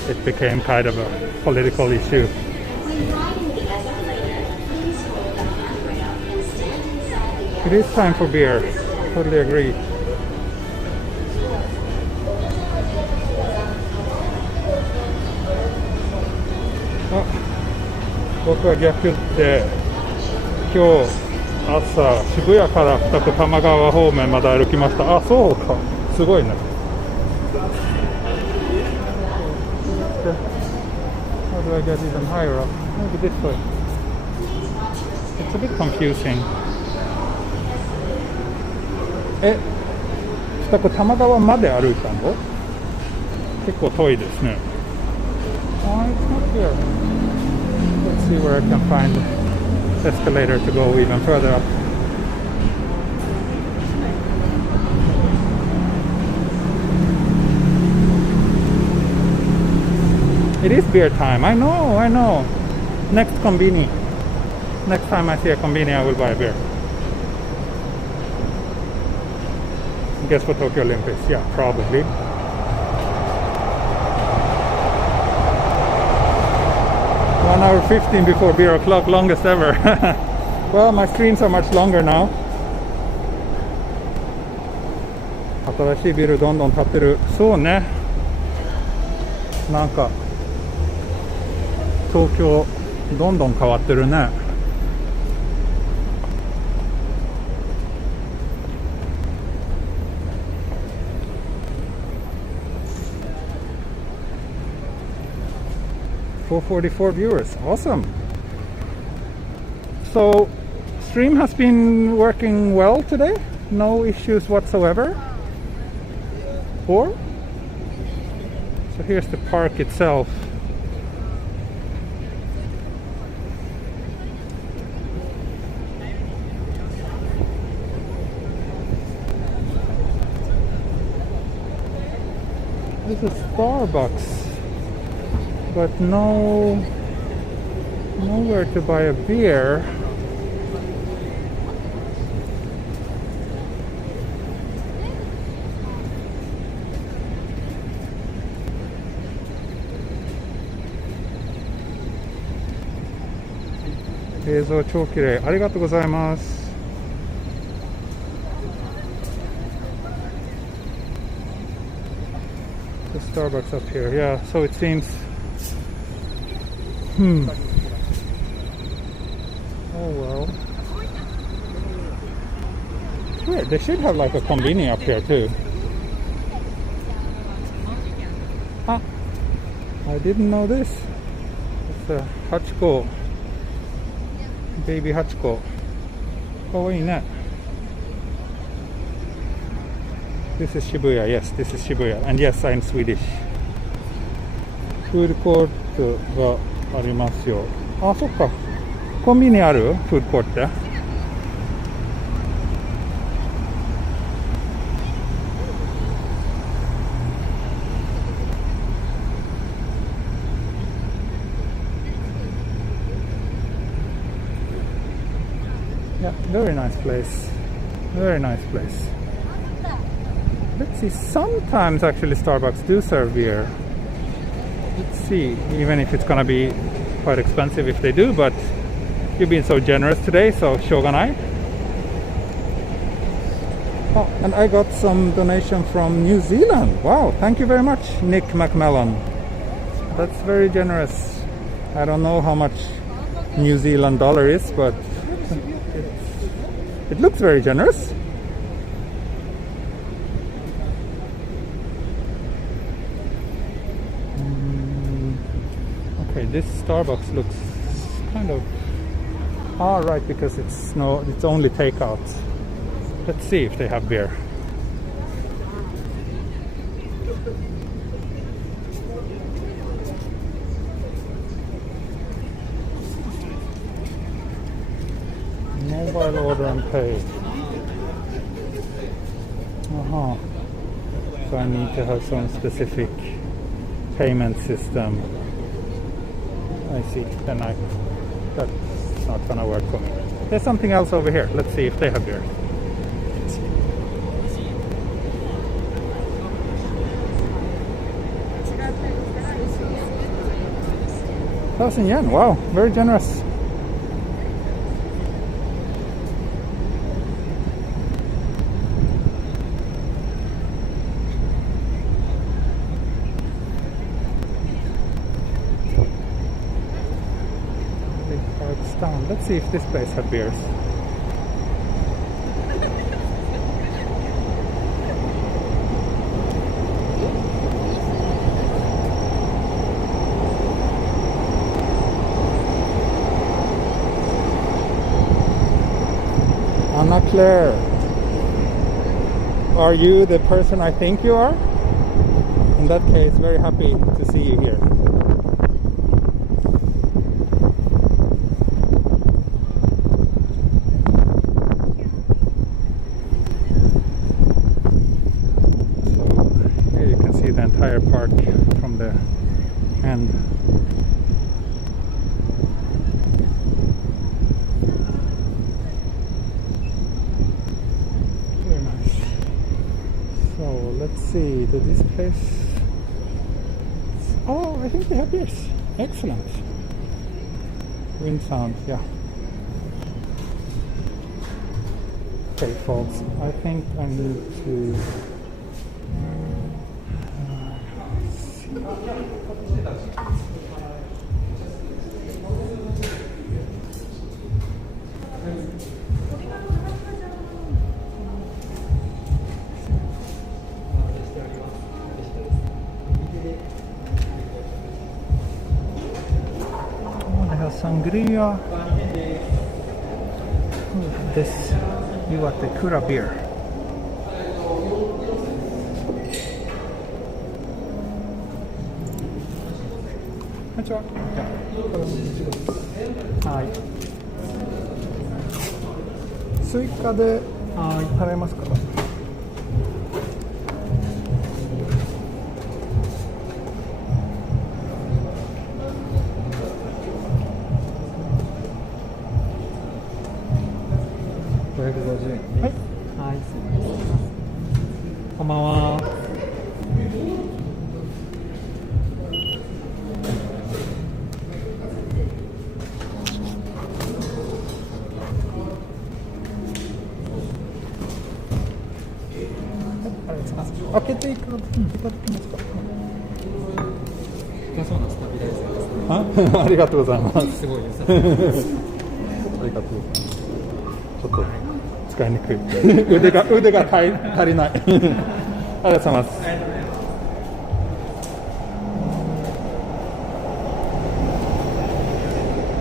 It became kind of a political issue. It is time for beer. Totally agree. Oh, 僕は逆で今日朝渋谷から二子玉川方面まで歩きました。あ、そうか。すごいね。How do I get even higher up? Maybe this way. It's a bit confusing. 二子玉川まで歩いたの？結構遠いですね。Oh, it's not here. Let's see where I can find the escalator to go even further up. It is beer time. I know. Next conveni. Next time I see a conveni, I will buy a beer. Guess for Tokyo Olympics. Yeah, probably. One hour 15 before beer o'clock, longest ever. Well, my streams are much longer now. 新しいビルどんどん建ってる。そうね。なんか東京どんどん変わってるね。444 viewers. Awesome. So, stream has been working well today. No issues whatsoever. Or? So here's the park itself. This is Starbucks. But nowhere to buy a beer. 映像超綺麗。ありがとうございます。The Starbucks up here. Yeah, so it seems. Oh well. Yeah, they should have like a convenience up here too. Ah, I didn't know this. It's a Hachiko. Baby Hachiko. Kawaii ne. This is Shibuya. Yes, this is Shibuya. And yes, I'm Swedish. Food court がありますよ。あ、そっか。コンビニある？フードコートって。Yeah, very nice place. Very nice place. Let's see, sometimes actually Starbucks do serve beer. Let's see, even if it's gonna be quite expensive if they do, but you've been so generous today, so shoganai. Oh, and I got some donation from New Zealand. Wow, thank you very much, Nick McMillan. That's very generous. I don't know how much New Zealand dollar is, but it looks very generous. Okay, this Starbucks looks kind of right because it's only takeout. Let's see if they have beer. Mobile order and pay. So I need to have some specific payment system. I see. Then that's not gonna work for me. There's something else over here. Let's see if they have beer. 1,000 yen. Wow, very generous. Let's see if this place has beers. Anna Claire, are you the person I think you are? In that case, very happy to see you here. Entire park from the end. Very nice. So let's see, did this place... Oh, I think they have beers. Excellent. Wind sound, yeah. Okay, folks, I think I need to... Sangria. This Iwatekura beer. Konnichiwa. Hi. 追加で食べますか？550円。はい。はい、すみません。こんばんは。開けていただきますか。深そうなスタビライザーですね。ありがとうございます。すごい良さそう。ありがとうございます。ちょっと使いにくい。腕が足りない。ありがとうございます。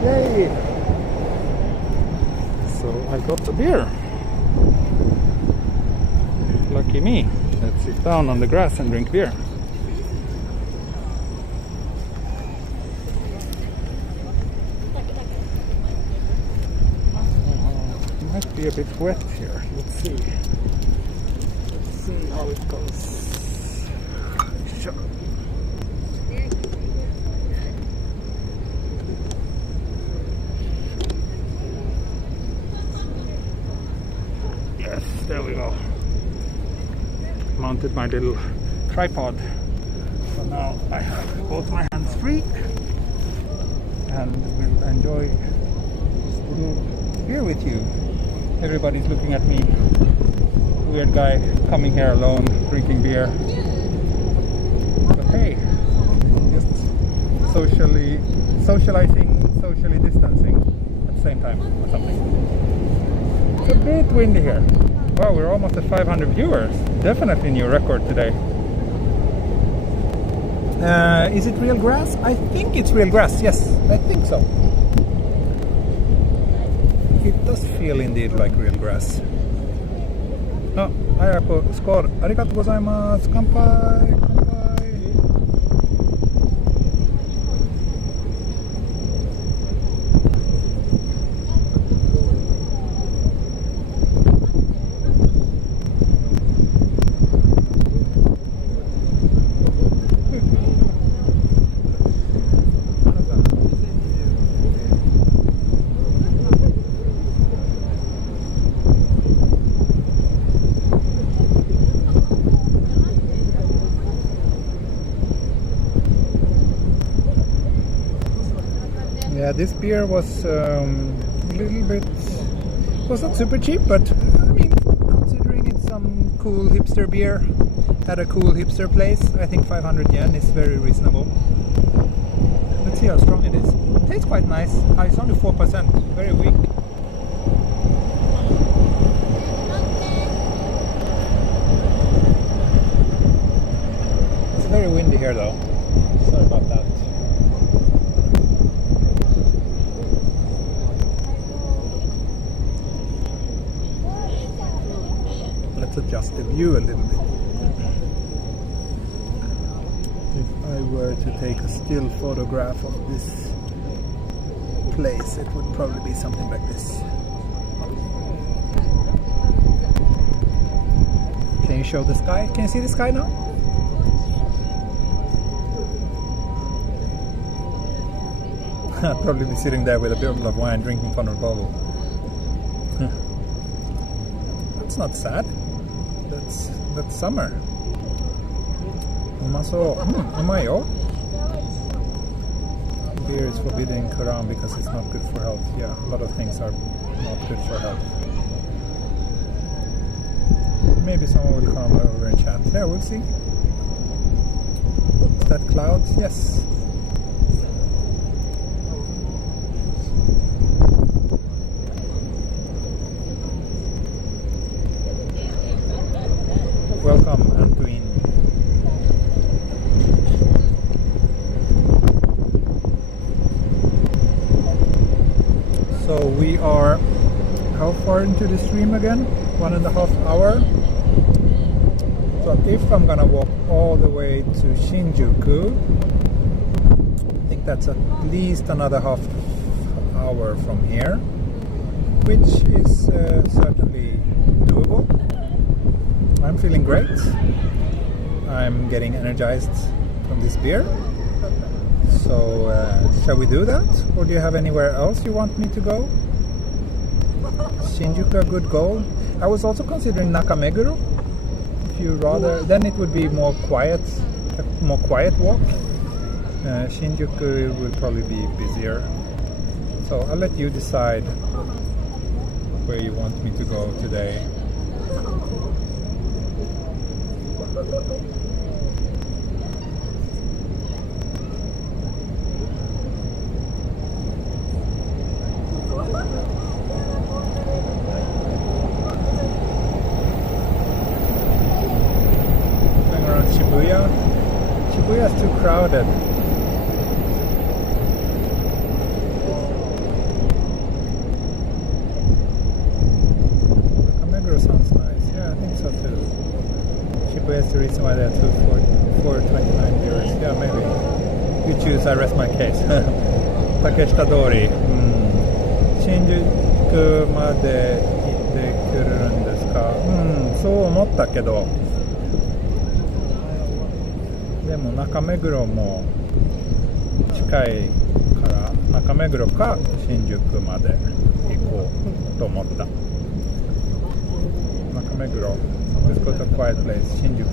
Yay! So I got the beer. Lucky me. Let's sit down on the grass and drink beer. Might be a bit wet here. Let's see. Let's see how it goes. Sure. Yes, there we go. Mounted my little tripod. So now I have both my hands free and will enjoy this little beer with you. Everybody's looking at me. Weird guy coming here alone, drinking beer. But hey, just socializing, socially distancing at the same time or something. It's a bit windy here. Wow, we're almost at 500 viewers. Definitely new record today. Is it real grass? I think it's real grass. Yes, I think so. It does feel indeed like real grass. あ、早くスコールありがとうございます。乾杯。乾杯。Yeah, this beer was a little bit, was not super cheap, but I mean, considering it's some cool hipster beer at a cool hipster place, I think 500 yen is very reasonable. Let's see how strong it is. It tastes quite nice. It's only 4%, very weak. It's very windy here though. Sorry about that. Let's adjust the view a little bit. If I were to take a still photograph of this place, it would probably be something like this. Can you show the sky? Can you see the sky now? I'll probably be sitting there with a bottle of wine drinking from a bottle. That's not sad. That's summer. Umayo. Beer is forbidden in Quran because it's not good for health. Yeah, a lot of things are not good for health. Maybe someone will come over and chat. Yeah, we'll see. Is that clouds? Yes. Welcome, Antoine. So we are how far into the stream again? 1.5 hours. So if I'm gonna walk all the way to Shinjuku, I think that's at least another half hour from here, which is certainly doable. I'm feeling great. I'm getting energized from this beer. So shall we do that? Or do you have anywhere else you want me to go? Shinjuku a good goal. I was also considering Nakameguro. If you rather, then it would be more quiet, a more quiet walk. Shinjuku will probably be busier. So I'll let you decide where you want me to go today. Going around Shibuya. Shibuya is too crowded. Meguro sounds nice. Yeah, I think so too. Shibuya is the reason why there are 429 viewers. Yeah, maybe. You choose, I rest my case. 竹下通り、新宿まで行ってくるんですか。そう思ったけど、でも中目黒も近いから中目黒か新宿まで行こうと思った。中目黒、Let's go to a quiet place。新宿、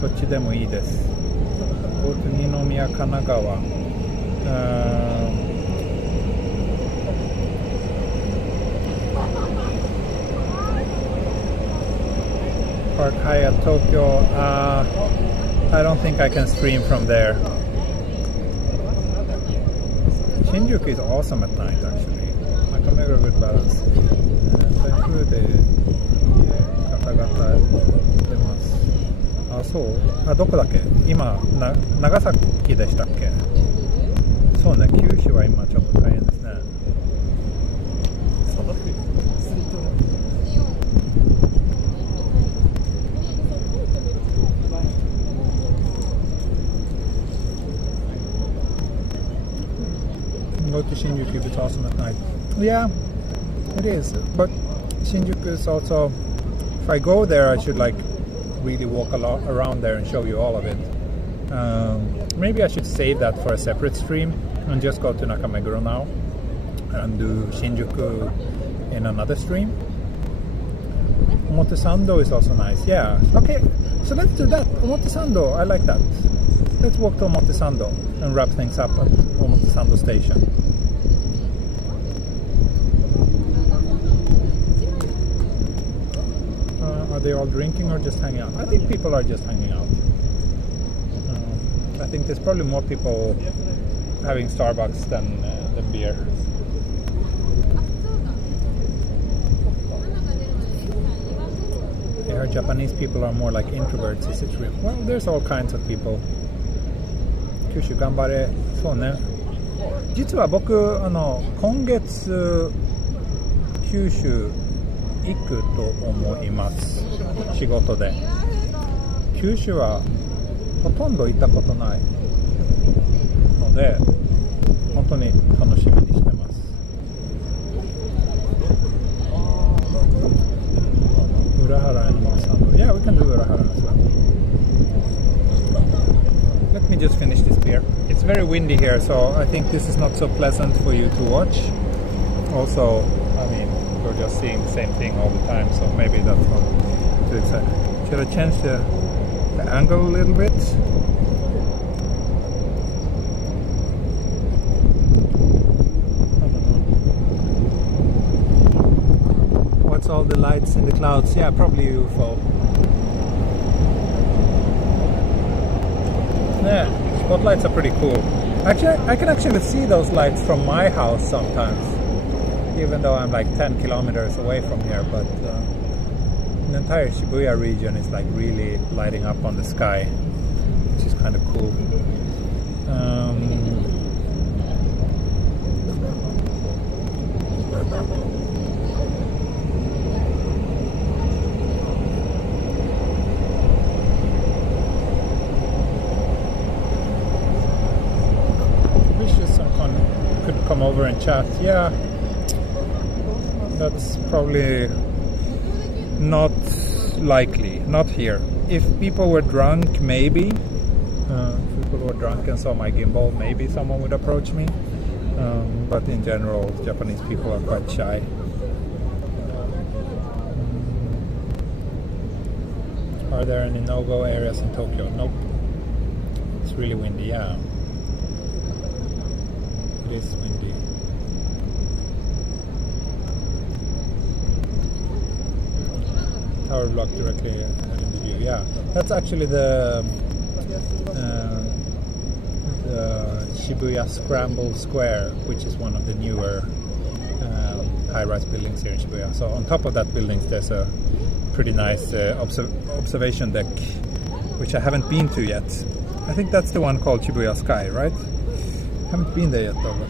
どっちでもいいです。Go to 二宮、神奈川。Park Hyatt Tokyo. I don't think I can stream from there. Shinjuku is awesome at night, actually. Nakameguro good balance. 台風でガタガタ出ます。あ、そう。どこだっけ？今長崎でしたっけ？そうね。九州は今ちょっと大変ですね。Go to Shinjuku, it's awesome at night. Yeah, it is. But Shinjuku is also, if I go there, I should like really walk a lot around there and show you all of it. Maybe I should save that for a separate stream and just go to Nakameguro now and do Shinjuku in another stream. Omotesando is also nice. Yeah. Okay, so let's do that. Omotesando, I like that. Let's walk to Omotesando and wrap things up at Omotesando station. Are they all drinking or just hanging out? I think people are just hanging out. I think there's probably more people having Starbucks than beer. I heard Japanese people are more like introverts. Is it real? Well, there's all kinds of people. 九州頑張れ。そうね。実は僕今月九州行くと思います。仕事で。九州はほとんど行ったことないので本当に楽しみにしてます。浦原のサンド。Yeah, we can do 浦原 as well. Let me just finish this beer. It's very windy here, so I think this is not so pleasant for you to watch. Also, I mean, you're just seeing the same thing all the time, so maybe that's not too exciting. Should I change the angle a little bit? What's all the lights in the clouds? Yeah, probably UFO. Yeah, spotlights are pretty cool. Actually, I can actually see those lights from my house sometimes, even though I'm like 10 kilometers away from here. But the entire Shibuya region is like really lighting up on the sky, which is kind of cool. Could come over and chat. Yeah, that's probably not likely. Not here. If people were drunk, maybe. If people were drunk and saw my gimbal, maybe someone would approach me. But in general, Japanese people are quite shy. Are there any no-go areas in Tokyo? Nope. It's really windy. Yeah. It is windy. Tower block directly ahead in view. Yeah, that's actually the Shibuya Scramble Square, which is one of the newer high-rise buildings here in Shibuya. So on top of that building there's a pretty nice observation deck, which I haven't been to yet. I think that's the one called Shibuya Sky, right? Haven't been there yet though. But,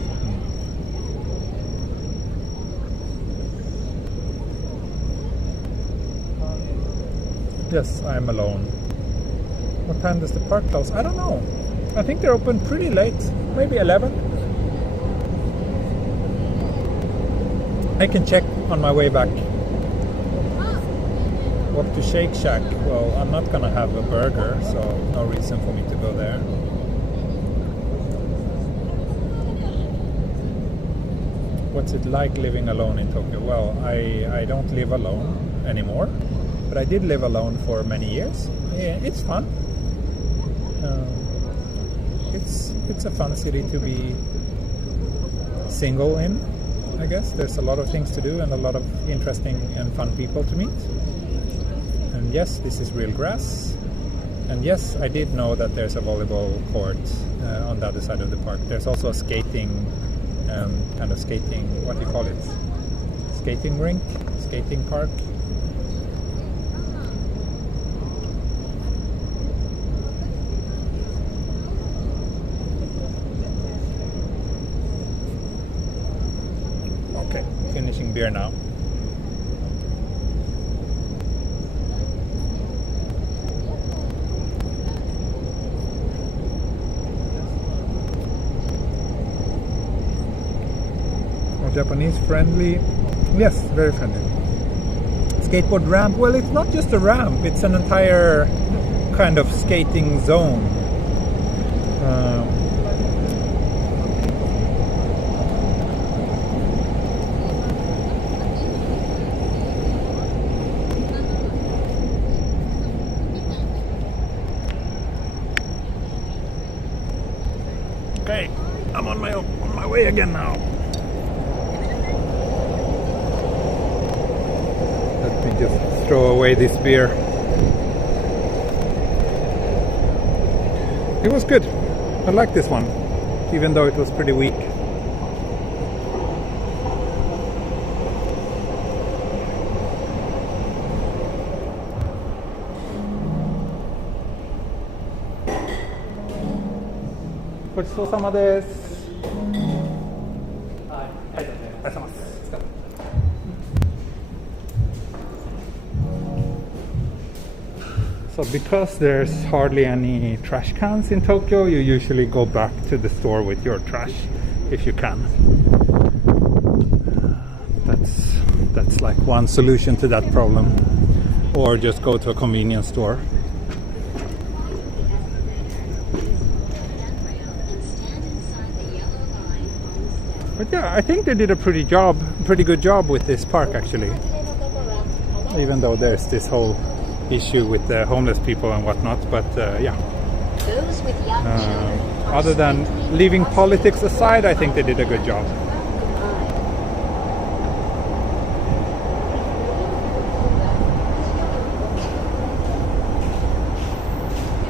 Yes, I'm alone. What time does the park close? I don't know. I think they're open pretty late. Maybe 11. I can check on my way back. Walk to Shake Shack. Well, I'm not gonna have a burger, so no reason for me to go there. What's it like living alone in Tokyo? Well, I don't live alone anymore, but I did live alone for many years. Yeah, it's fun. It's a fun city to be single in, I guess. There's a lot of things to do and a lot of interesting and fun people to meet. And yes, this is real grass. And yes, I did know that there's a volleyball court on the other side of the park. There's also a skating, what do you call it? Skating rink? Skating park? Okay, finishing beer now. Japanese friendly? Yes, very friendly. Skateboard ramp? Well, it's not just a ramp, it's an entire kind of skating zone. Okay, I'm on my way again now. Just throw away this beer. It was good. I like this one, even though it was pretty weak. Gochitousousama desu. So because there's hardly any trash cans in Tokyo, you usually go back to the store with your trash if you can. That's like one solution to that problem. Or just go to a convenience store. But yeah, I think they did a pretty good job with this park actually. Even though there's this whole issue with the homeless people and whatnot, but yeah. Other than leaving politics aside, I think they did a good job.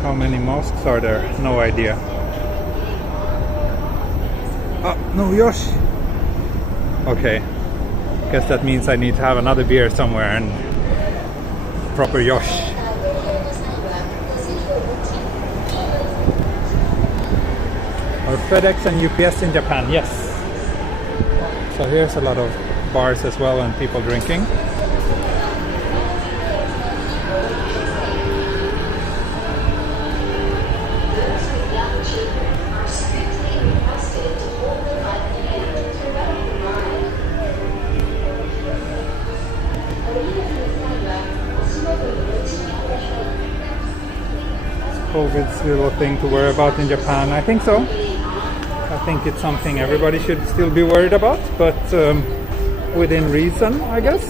How many mosques are there? No idea. Oh, no, Yosh! Okay. Guess that means I need to have another beer somewhere and proper Yosh. Or FedEx and UPS in Japan, yes. So here's a lot of bars as well and people drinking. COVID's little thing to worry about in Japan. I think so. I think it's something everybody should still be worried about, but within reason, I guess.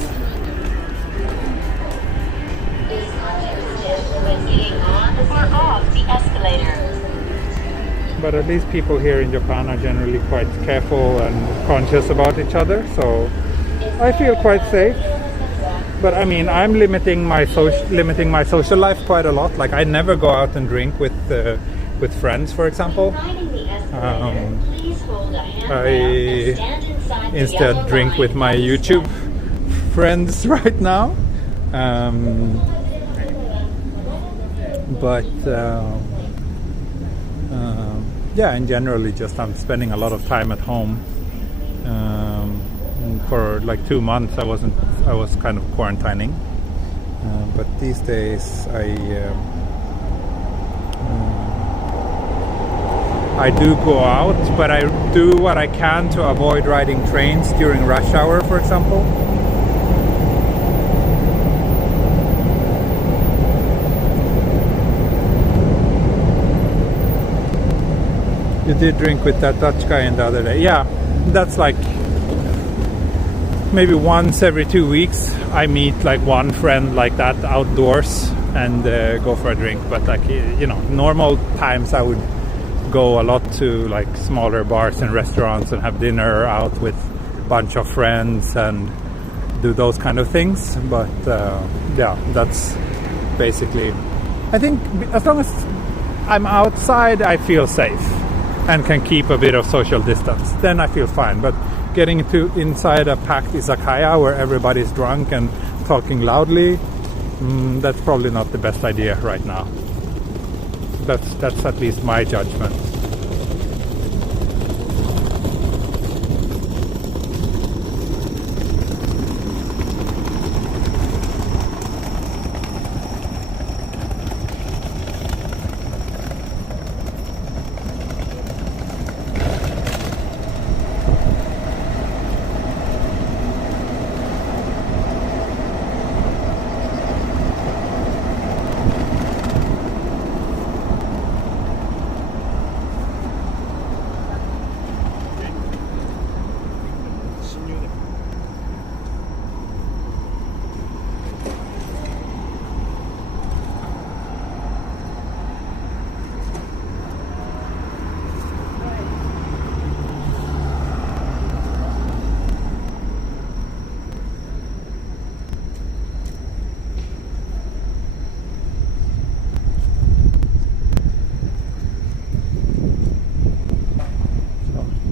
But at least people here in Japan are generally quite careful and conscious about each other, so I feel quite safe. But I mean, I'm limiting my social life quite a lot. Like I never go out and drink with friends, for example. I instead drink with my YouTube friends right now. Yeah, and generally just I'm spending a lot of time at home. For like 2 months I was kind of quarantining, but these days I do go out, but I do what I can to avoid riding trains during rush hour, for example. You did drink with that Dutch guy the other day. Yeah, that's like maybe once every 2 weeks I meet like one friend like that outdoors and go for a drink. But like, you know, normal times I would go a lot to like smaller bars and restaurants and have dinner out with a bunch of friends and do those kind of things. But yeah, that's basically, I think as long as I'm outside I feel safe and can keep a bit of social distance, then I feel fine. But getting inside a packed izakaya where everybody's drunk and talking loudly, that's probably not the best idea right now. That's at least my judgment.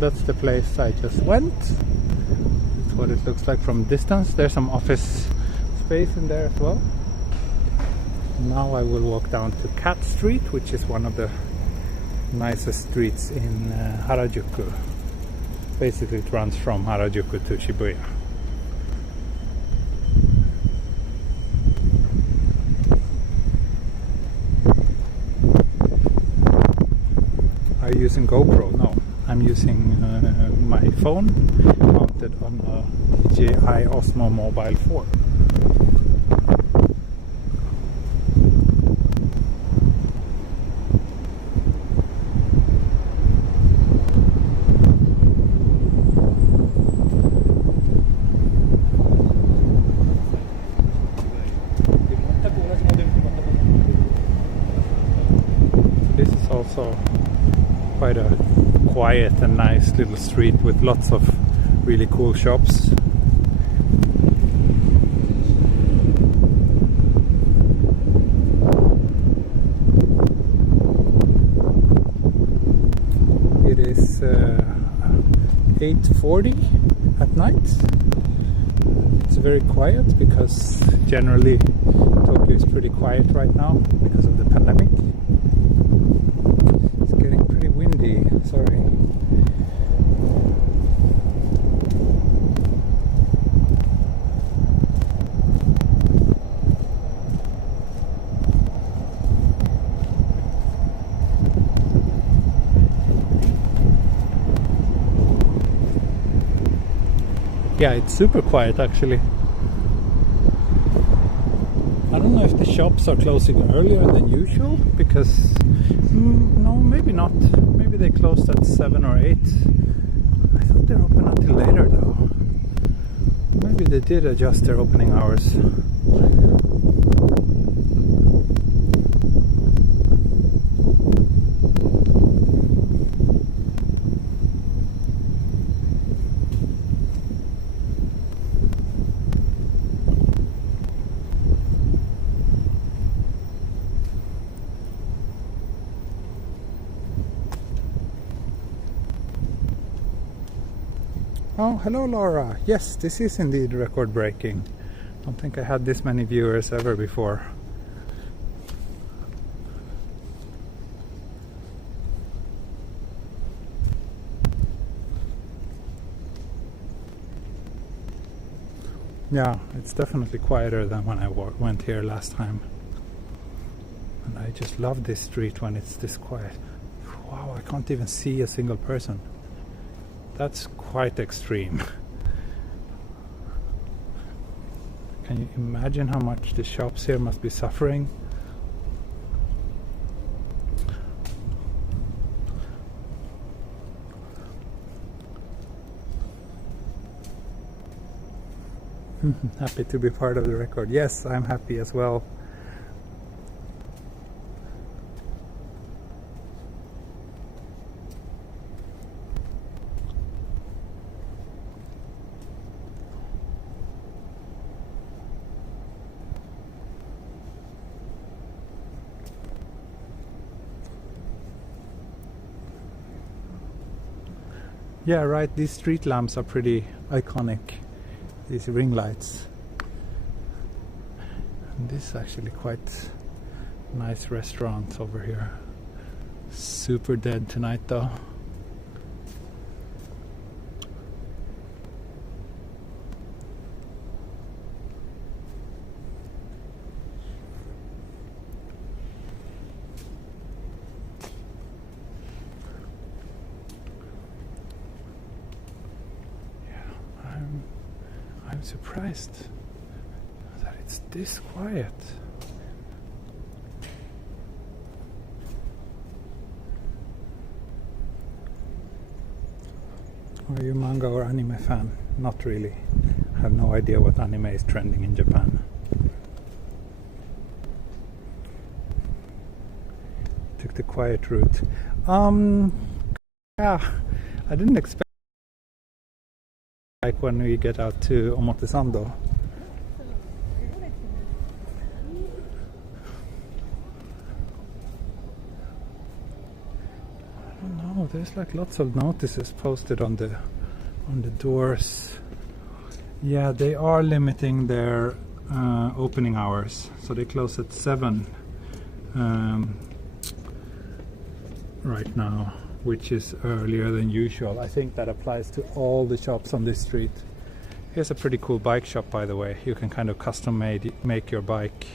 That's the place I just went. That's what it looks like from distance. There's some office space in there as well. Now I will walk down to Cat Street, which is one of the nicest streets in Harajuku. Basically it runs from Harajuku to Shibuya. Are you using GoPro? No. I'm using my phone mounted on a DJI Osmo Mobile 4. This is also quite a quiet and nice little street with lots of really cool shops. It is 8:40 at night. It's very quiet because generally Tokyo is pretty quiet right now because of the pandemic. It's getting pretty windy, sorry. Yeah, it's super quiet actually. I don't know if the shops are closing earlier than usual because no, maybe not. Maybe they closed at 7 or 8. I thought they're open until later though. Maybe they did adjust their opening hours. Oh, hello Laura. Yes, this is indeed record breaking. I don't think I had this many viewers ever before. Yeah, it's definitely quieter than when I went here last time. And I just love this street when it's this quiet. Wow, I can't even see a single person. That's quite extreme. Can you imagine how much the shops here must be suffering? Happy to be part of the record. Yes, I'm happy as well. Yeah, right, these street lamps are pretty iconic, these ring lights. And this is actually quite nice restaurant over here. Super dead tonight though. I'm surprised that it's this quiet. Are you a manga or anime fan? Not really. I have no idea what anime is trending in Japan. Took the quiet route. Yeah, I didn't expect like when we get out to Omotesando. I don't know, there's like lots of notices posted on the doors. Yeah, they are limiting their opening hours, so they close at 7 right now, which is earlier than usual. I think that applies to all the shops on this street. Here's a pretty cool bike shop, by the way. You can kind of custom make your bike.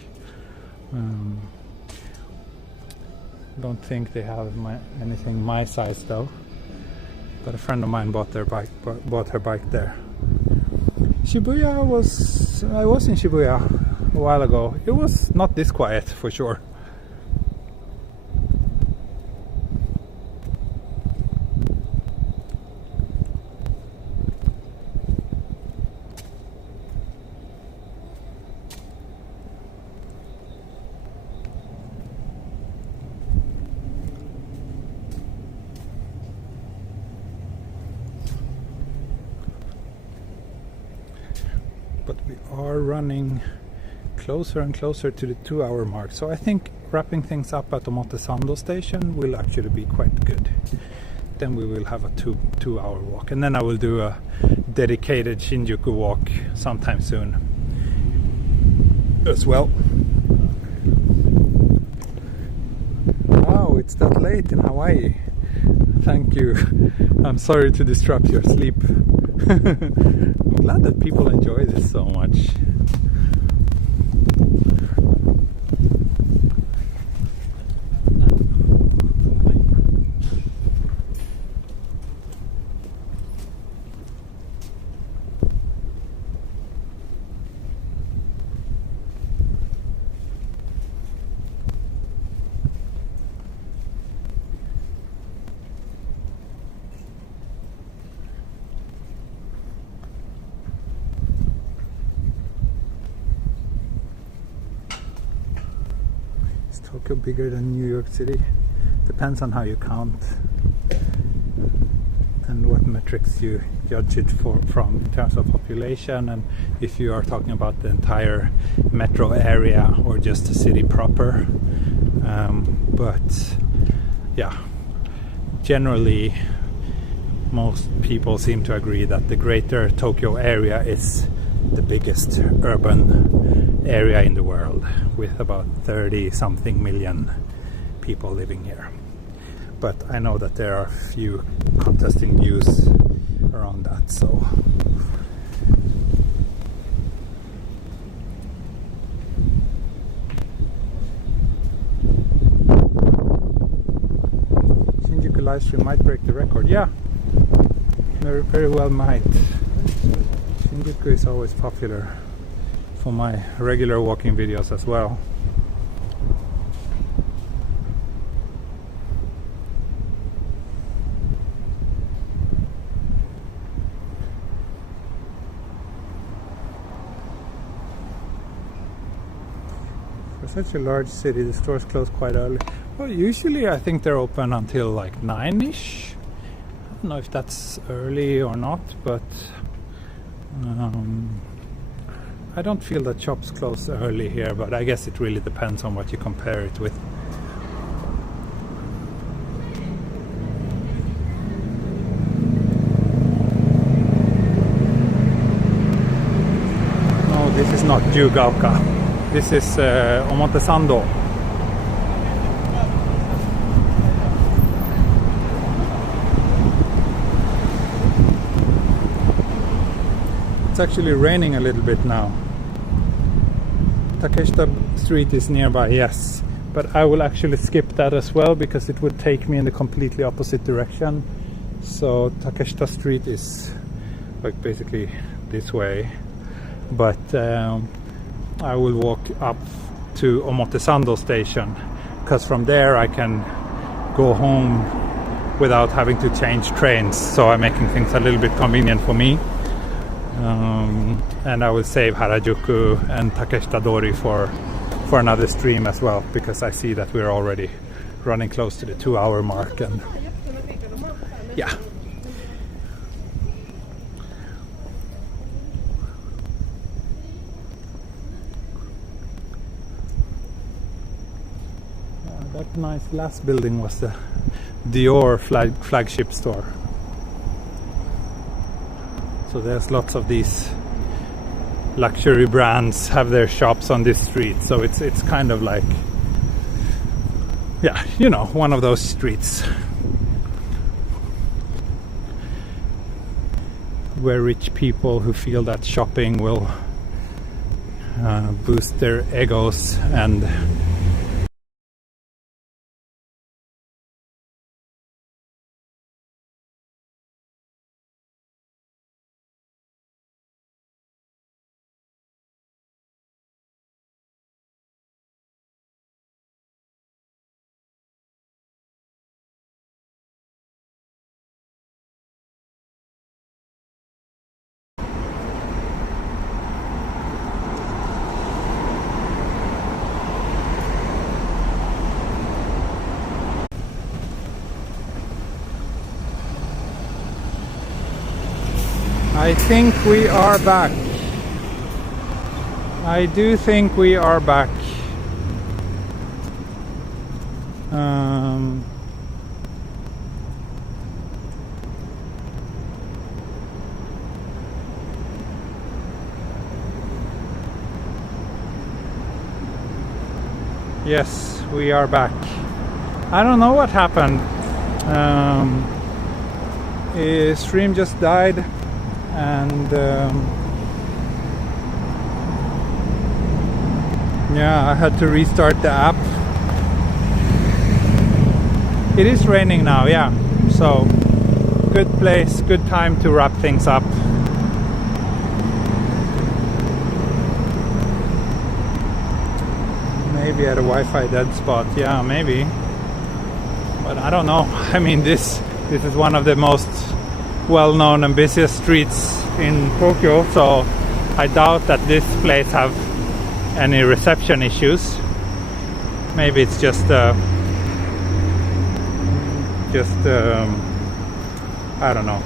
Don't think they have anything my size though. But a friend of mine bought her bike there. Shibuya I was in Shibuya a while ago. It was not this quiet for sure. But we are running closer and closer to the 2-hour mark, so I think wrapping things up at Omotesando station will actually be quite good. Then we will have a two-hour walk, and then I will do a dedicated Shinjuku walk sometime soon as well. Wow, it's that late in Hawaii. Thank you. I'm sorry to disrupt your sleep. I'm glad that people enjoy this so much. Tokyo bigger than New York City? Depends on how you count and what metrics you judge it from in terms of population, and if you are talking about the entire metro area or just the city proper. But yeah, generally most people seem to agree that the greater Tokyo area is the biggest urban area in the world, with about 30 something million people living here. But I know that there are a few contesting views around that, so Shinjuku live stream might break the record. Yeah, very well might. Shinjuku is always popular for my regular walking videos as well. For such a large city, the stores close quite early. Well, usually I think they're open until like 9ish. I don't know if that's early or not, but I don't feel that shops close early here, but I guess it really depends on what you compare it with. No, this is not Jugaoka. This is Omotesando. It's actually raining a little bit now. Takeshita Street is nearby, yes, but I will actually skip that as well because it would take me in the completely opposite direction. So Takeshita Street is like basically this way, but I will walk up to Omotesando station because from there I can go home without having to change trains, so I'm making things a little bit convenient for me. And I will save Harajuku and Takeshita Dori for another stream as well, because I see that we're already running close to the 2-hour mark, and yeah. That nice glass building was the Dior flagship store. So there's lots of these luxury brands have their shops on this street. So it's kind of like, yeah, you know, one of those streets where rich people who feel that shopping will boost their egos and I think we are back. I do think we are back. Yes, we are back. I don't know what happened. Stream just died. And yeah, I had to restart the app. It is raining now, yeah, so good place, good time to wrap things up. Maybe at a Wi-Fi dead spot, yeah, maybe, but I don't know. I mean, this is one of the most well-known and busiest streets in Tokyo, so I doubt that this place have any reception issues. Maybe it's just I don't know,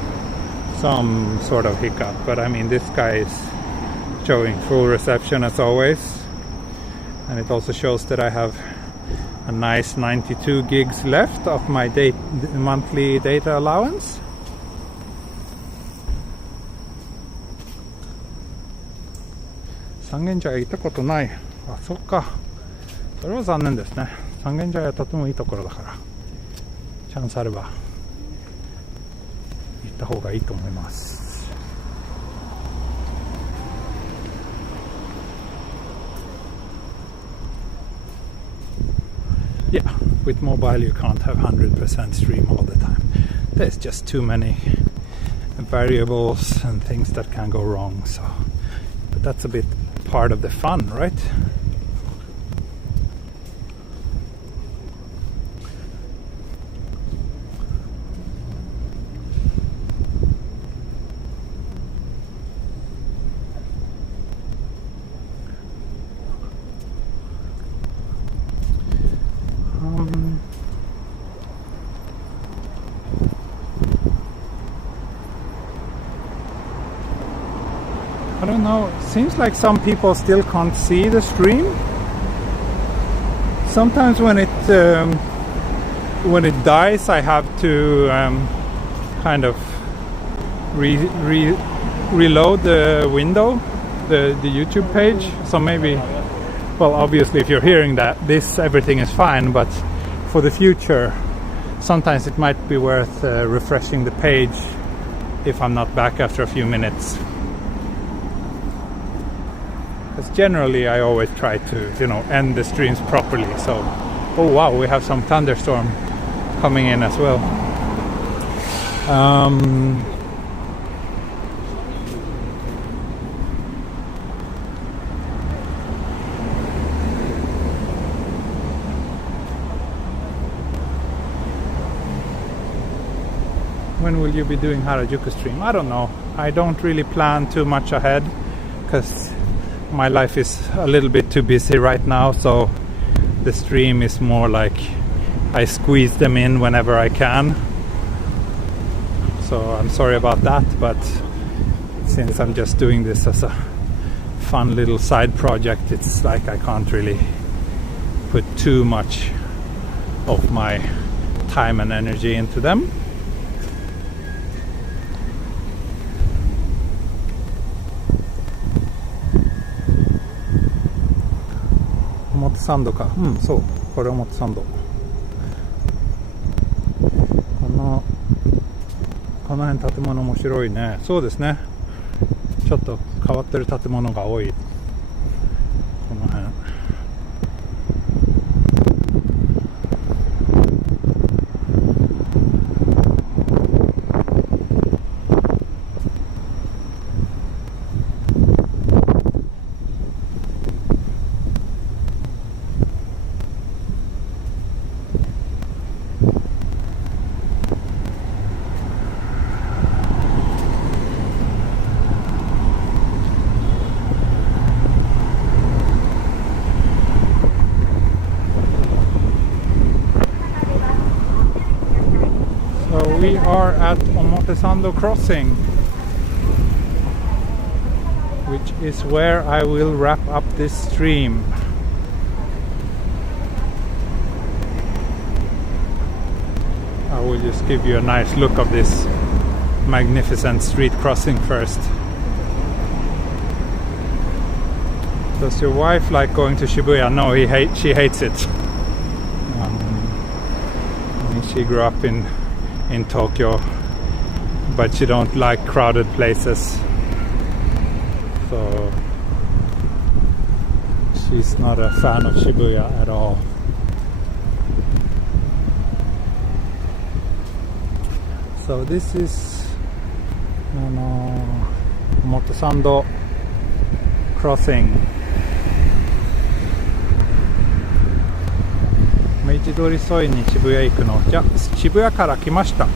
some sort of hiccup, but I mean, this guy is showing full reception as always, and it also shows that I have a nice 92 gigs left of my monthly data allowance. 三軒茶屋行ったことない。あ、そっか。それは残念ですね。三軒茶屋はとてもいいところだからチャンスあれば行った方がいいと思います。Yeah, with mobile you can't have 100% stream all the time. There's just too many variables and things that can go wrong. So, but that's a bit part of the fun, right? I don't know, seems like some people still can't see the stream. Sometimes when it dies I have to kind of reload the window, the YouTube page. So maybe, well, obviously if you're hearing this everything is fine, but for the future sometimes it might be worth refreshing the page if I'm not back after a few minutes. Because generally I always try to, end the streams properly. So, oh wow, we have some thunderstorm coming in as well. When will you be doing Harajuku stream? I don't know. I don't really plan too much ahead because my life is a little bit too busy right now, so the stream is more like I squeeze them in whenever I can. So I'm sorry about that, but since I'm just doing this as a fun little side project, it's like I can't really put too much of my time and energy into them.表参道か。うん、そう。これ表参道。この辺建物面白いね。そうですね。ちょっと変わってる建物が多い。この辺。We are at Omotesando Crossing, which is where I will wrap up this stream. I will just give you a nice look of this magnificent street crossing first. Does your wife like going to Shibuya? No, she hates it. She grew up in Tokyo, but she don't like crowded places, so she's not a fan of Shibuya at all. So this is Omotesando Crossing. 明治通り沿いに渋谷行くの。じゃあ渋谷から来ました。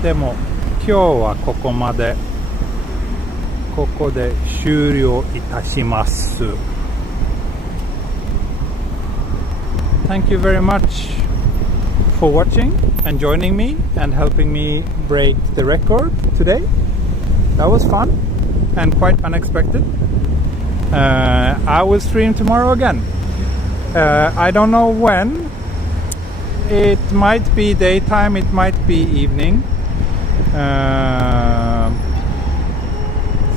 でも今日はここまで。ここで終了いたします。Thank you very much for watching and joining me and helping me break the record today. That was fun and quite unexpected. I will stream tomorrow again. I don't know when. It might be daytime, it might be evening.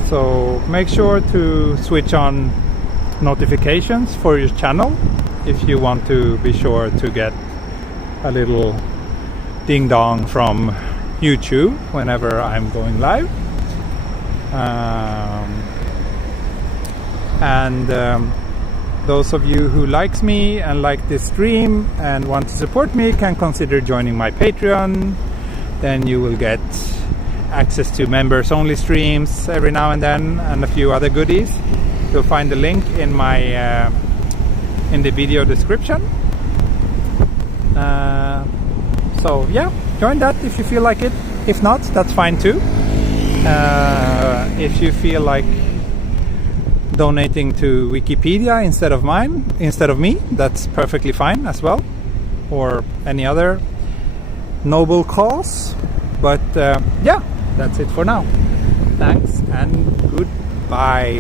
So make sure to switch on notifications for your channel if you want to be sure to get a little ding dong from YouTube whenever I'm going live. And those of you who likes me and like this stream and want to support me can consider joining my Patreon. Then you will get access to members only streams every now and then and a few other goodies. You'll find the link in my in the video description. So yeah, join that if you feel like it. If not, that's fine too. If you feel like donating to Wikipedia instead of me, that's perfectly fine as well, or any other noble cause. But yeah, that's it for now. Thanks and goodbye.